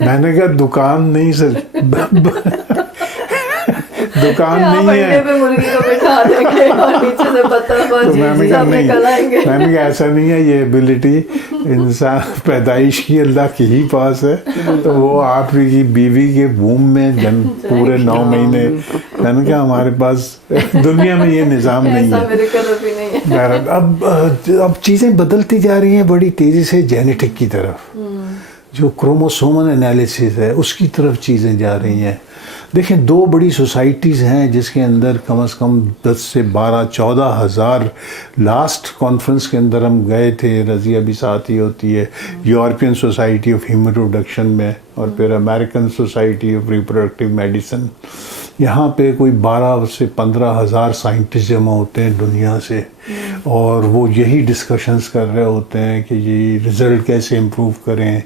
میں نے کہا دکان نہیں سر، دکان نہیں ہے. میں نے کہا ایسا نہیں ہے، یہ ایبلٹی انسان پیدائش کی اللہ کے ہی پاس ہے. تو وہ آپ کی بیوی کے ووم میں پورے 9 مہینے. میں نے کہا ہمارے پاس دنیا میں یہ نظام نہیں ہے. اب چیزیں بدلتی جا رہی ہیں بڑی تیزی سے، جینیٹک کی طرف، جو کروموسومل انالیسس ہے اس کی طرف چیزیں جا رہی ہیں. دیکھیں 2 بڑی سوسائٹیز ہیں جس کے اندر کم از کم 10 سے 12-14 ہزار، لاسٹ کانفرنس کے اندر ہم گئے تھے، رضیہ بھی ساتھ ہی ہوتی ہے، یورپین سوسائٹی آف ہیمیٹوڈکشن میں، اور پھر American society of reproductive medicine. یہاں پہ کوئی 12 سے 15 ہزار سائنٹسٹ جمع ہوتے ہیں دنیا سے، اور وہ یہی ڈسکشنز کر رہے ہوتے ہیں کہ یہ رزلٹ کیسے امپروو کریں،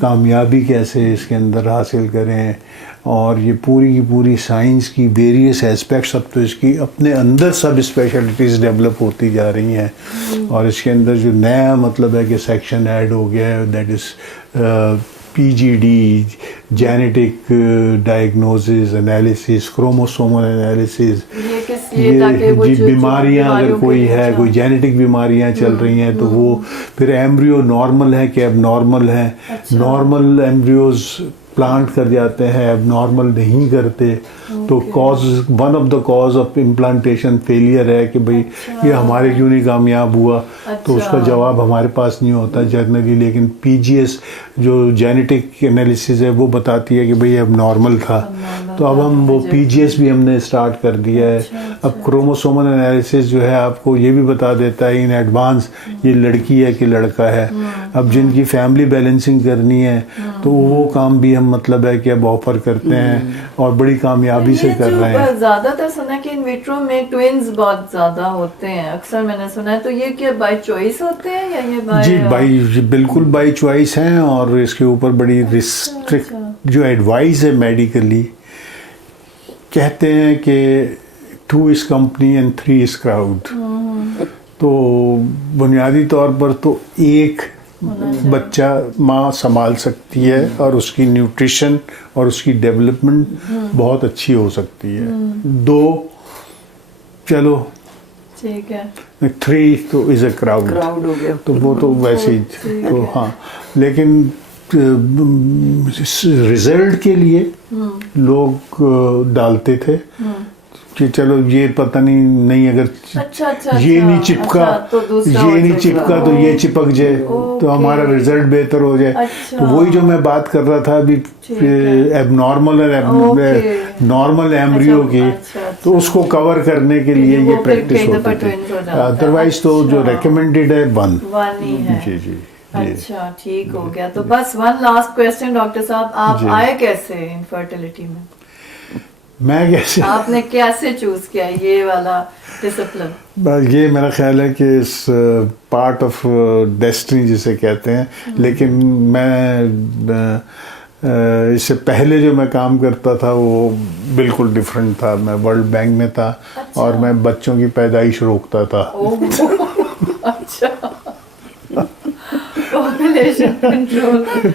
کامیابی کیسے اس کے اندر حاصل کریں. اور یہ پوری کی پوری سائنس کی ویریس ایسپیکٹس، اب تو اس کی اپنے اندر سب اسپیشلٹیز ڈیولپ ہوتی جا رہی ہیں. اور اس کے اندر جو نیا مطلب ہے کہ سیکشن ایڈ ہو گیا ہے، that is PGD، genetic diagnosis analysis, chromosomal analysis. یہ بیماریاں اگر کوئی ہے، کوئی جینیٹک بیماریاں چل رہی ہیں تو وہ پھر ایمبریو نارمل ہے کہ اب نارمل ہے. نارمل ایمبریوز پلانٹ کر جاتے ہیں، اب نارمل نہیں کرتے. تو one of the cause of implantation failure ہے کہ بھئی یہ ہمارے کیوں نہیں کامیاب ہوا. تو اس کا جواب ہمارے پاس نہیں ہوتا جنرلی. لیکن PGS جو جینیٹک انالیسس ہے وہ بتاتی ہے کہ بھئی اب نارمل تھا. تو اب ہم وہ PGS بھی ہم نے اسٹارٹ کر دیا ہے. اب کروموسومل انالیسس جو ہے آپ کو یہ بھی بتا دیتا ہے ان ایڈوانس یہ لڑکی ہے کہ لڑکا ہے. اب جن کی فیملی بیلنسنگ کرنی ہے تو وہ کام بھی ہم مطلب ہے کہ اب آفر کرتے ہیں اور بڑی کامیابی سے کر رہے ہیں. زیادہ تر سنا ہے کہ ان ویٹرو میں ٹوینز بہت زیادہ ہوتے ہیں، اکثر میں نے سنا ہے. تو یہ کیا بائی چوائس ہوتے ہیں یا یہ جی بالکل بائی چوائس ہیں. اور اس کے اوپر بڑی ریسٹرکٹ جو ایڈوائز ہے میڈیکلی، کہتے ہیں کہ 2 is company and 3 is crowd. تو بنیادی طور پر تو ایک بچہ ماں سنبھال سکتی ہے اور اس کی نیوٹریشن اور اس کی ڈیولپمنٹ بہت اچھی ہو سکتی ہے. 2 چلو ٹھیک ہے، 3 تو از اے کراؤڈ ہو گیا. تو وہ تو ویسے ہی. تو ہاں، لیکن رزلٹ کے لیے لوگ ڈالتے تھے کہ چلو یہ پتہ نہیں اگر یہ نہیں چپکا تو یہ چپک جائے تو ہمارا رزلٹ بہتر ہو جائے. تو وہی جو میں بات کر رہا تھا ابھی ایب نارمل اور نارمل ایمبریو کی، تو اس کو کور کرنے کے لیے یہ پریکٹس ہوتی تھی. ادروائز تو جو ریکمینڈیڈ ہے 1. جی اچھا ٹھیک ہو گیا. تو بس 1 لاسٹ کویسچن ڈاکٹر صاحب، آپ آئے کیسے انفرٹیلٹی میں؟ میں کیسے، آپ نے کیسے چوز کیا یہ والا ڈسپلن؟ یہ میرا خیال ہے کہ اس پارٹ آف ڈیسٹنی جسے کہتے ہیں. لیکن میں اس سے پہلے جو میں کام کرتا تھا وہ بالکل ڈفرینٹ تھا. میں ورلڈ بینک میں تھا اور میں بچوں کی پیدائش روکتا تھا. اچھا population control.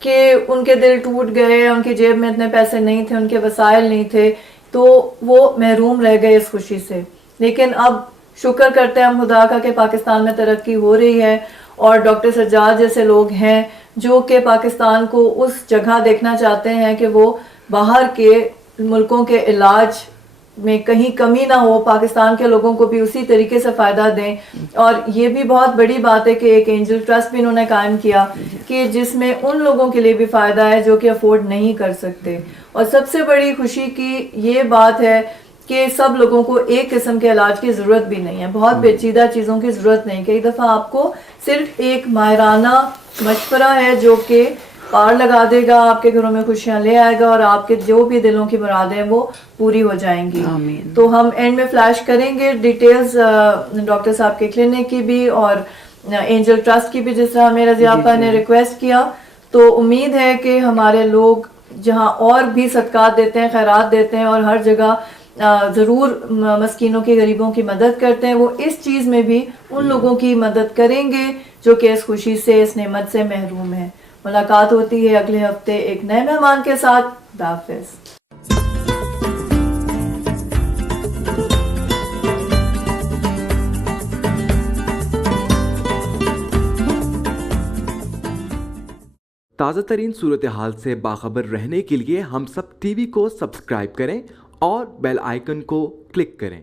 کہ ان کے دل ٹوٹ گئے, ان کی جیب میں اتنے پیسے نہیں تھے, ان کے وسائل نہیں تھے, تو وہ محروم رہ گئے اس خوشی سے. لیکن اب شکر کرتے ہیں ہم خدا کا کہ پاکستان میں ترقی ہو رہی ہے, اور ڈاکٹر سجاد جیسے لوگ ہیں جو کہ پاکستان کو اس جگہ دیکھنا چاہتے ہیں کہ وہ باہر کے ملکوں کے علاج میں کہیں کمی نہ ہو, پاکستان کے لوگوں کو بھی اسی طریقے سے فائدہ دیں. اور یہ بھی بہت بڑی بات ہے کہ ایک اینجل ٹرسٹ بھی انہوں نے قائم کیا کہ جس میں ان لوگوں کے لیے بھی فائدہ ہے جو کہ افورڈ نہیں کر سکتے. اور سب سے بڑی خوشی کی یہ بات ہے کہ سب لوگوں کو ایک قسم کے علاج کی ضرورت بھی نہیں ہے, بہت پیچیدہ چیزوں کی ضرورت نہیں. کئی دفعہ آپ کو صرف ایک ماہرانہ مشورہ ہے جو کہ پار لگا دے گا, آپ کے گھروں میں خوشیاں لے آئے گا, اور آپ کے جو بھی دلوں کی مرادیں وہ پوری ہو جائیں گی. تو ہم اینڈ میں فلیش کریں گے ڈیٹیلز ڈاکٹر صاحب کے کلینک کی بھی اور اینجل ٹرسٹ کی بھی, جس طرح میرا ضیافہ نے ریکویسٹ کیا. تو امید ہے کہ ہمارے لوگ جہاں اور بھی صدقات دیتے ہیں, خیرات دیتے ہیں, اور ہر جگہ ضرور مسکینوں کی, غریبوں کی مدد کرتے ہیں, وہ اس چیز میں بھی ان لوگوں کی مدد کریں گے جو کہ اس خوشی سے, اس نعمت سے محروم ہیں. ملاقات ہوتی ہے اگلے ہفتے ایک نئے مہمان کے ساتھ. خدا حافظ. تازہ ترین صورتحال سے باخبر رہنے کے لیے ہم سب ٹی وی کو سبسکرائب کریں اور بیل آئیکن کو کلک کریں.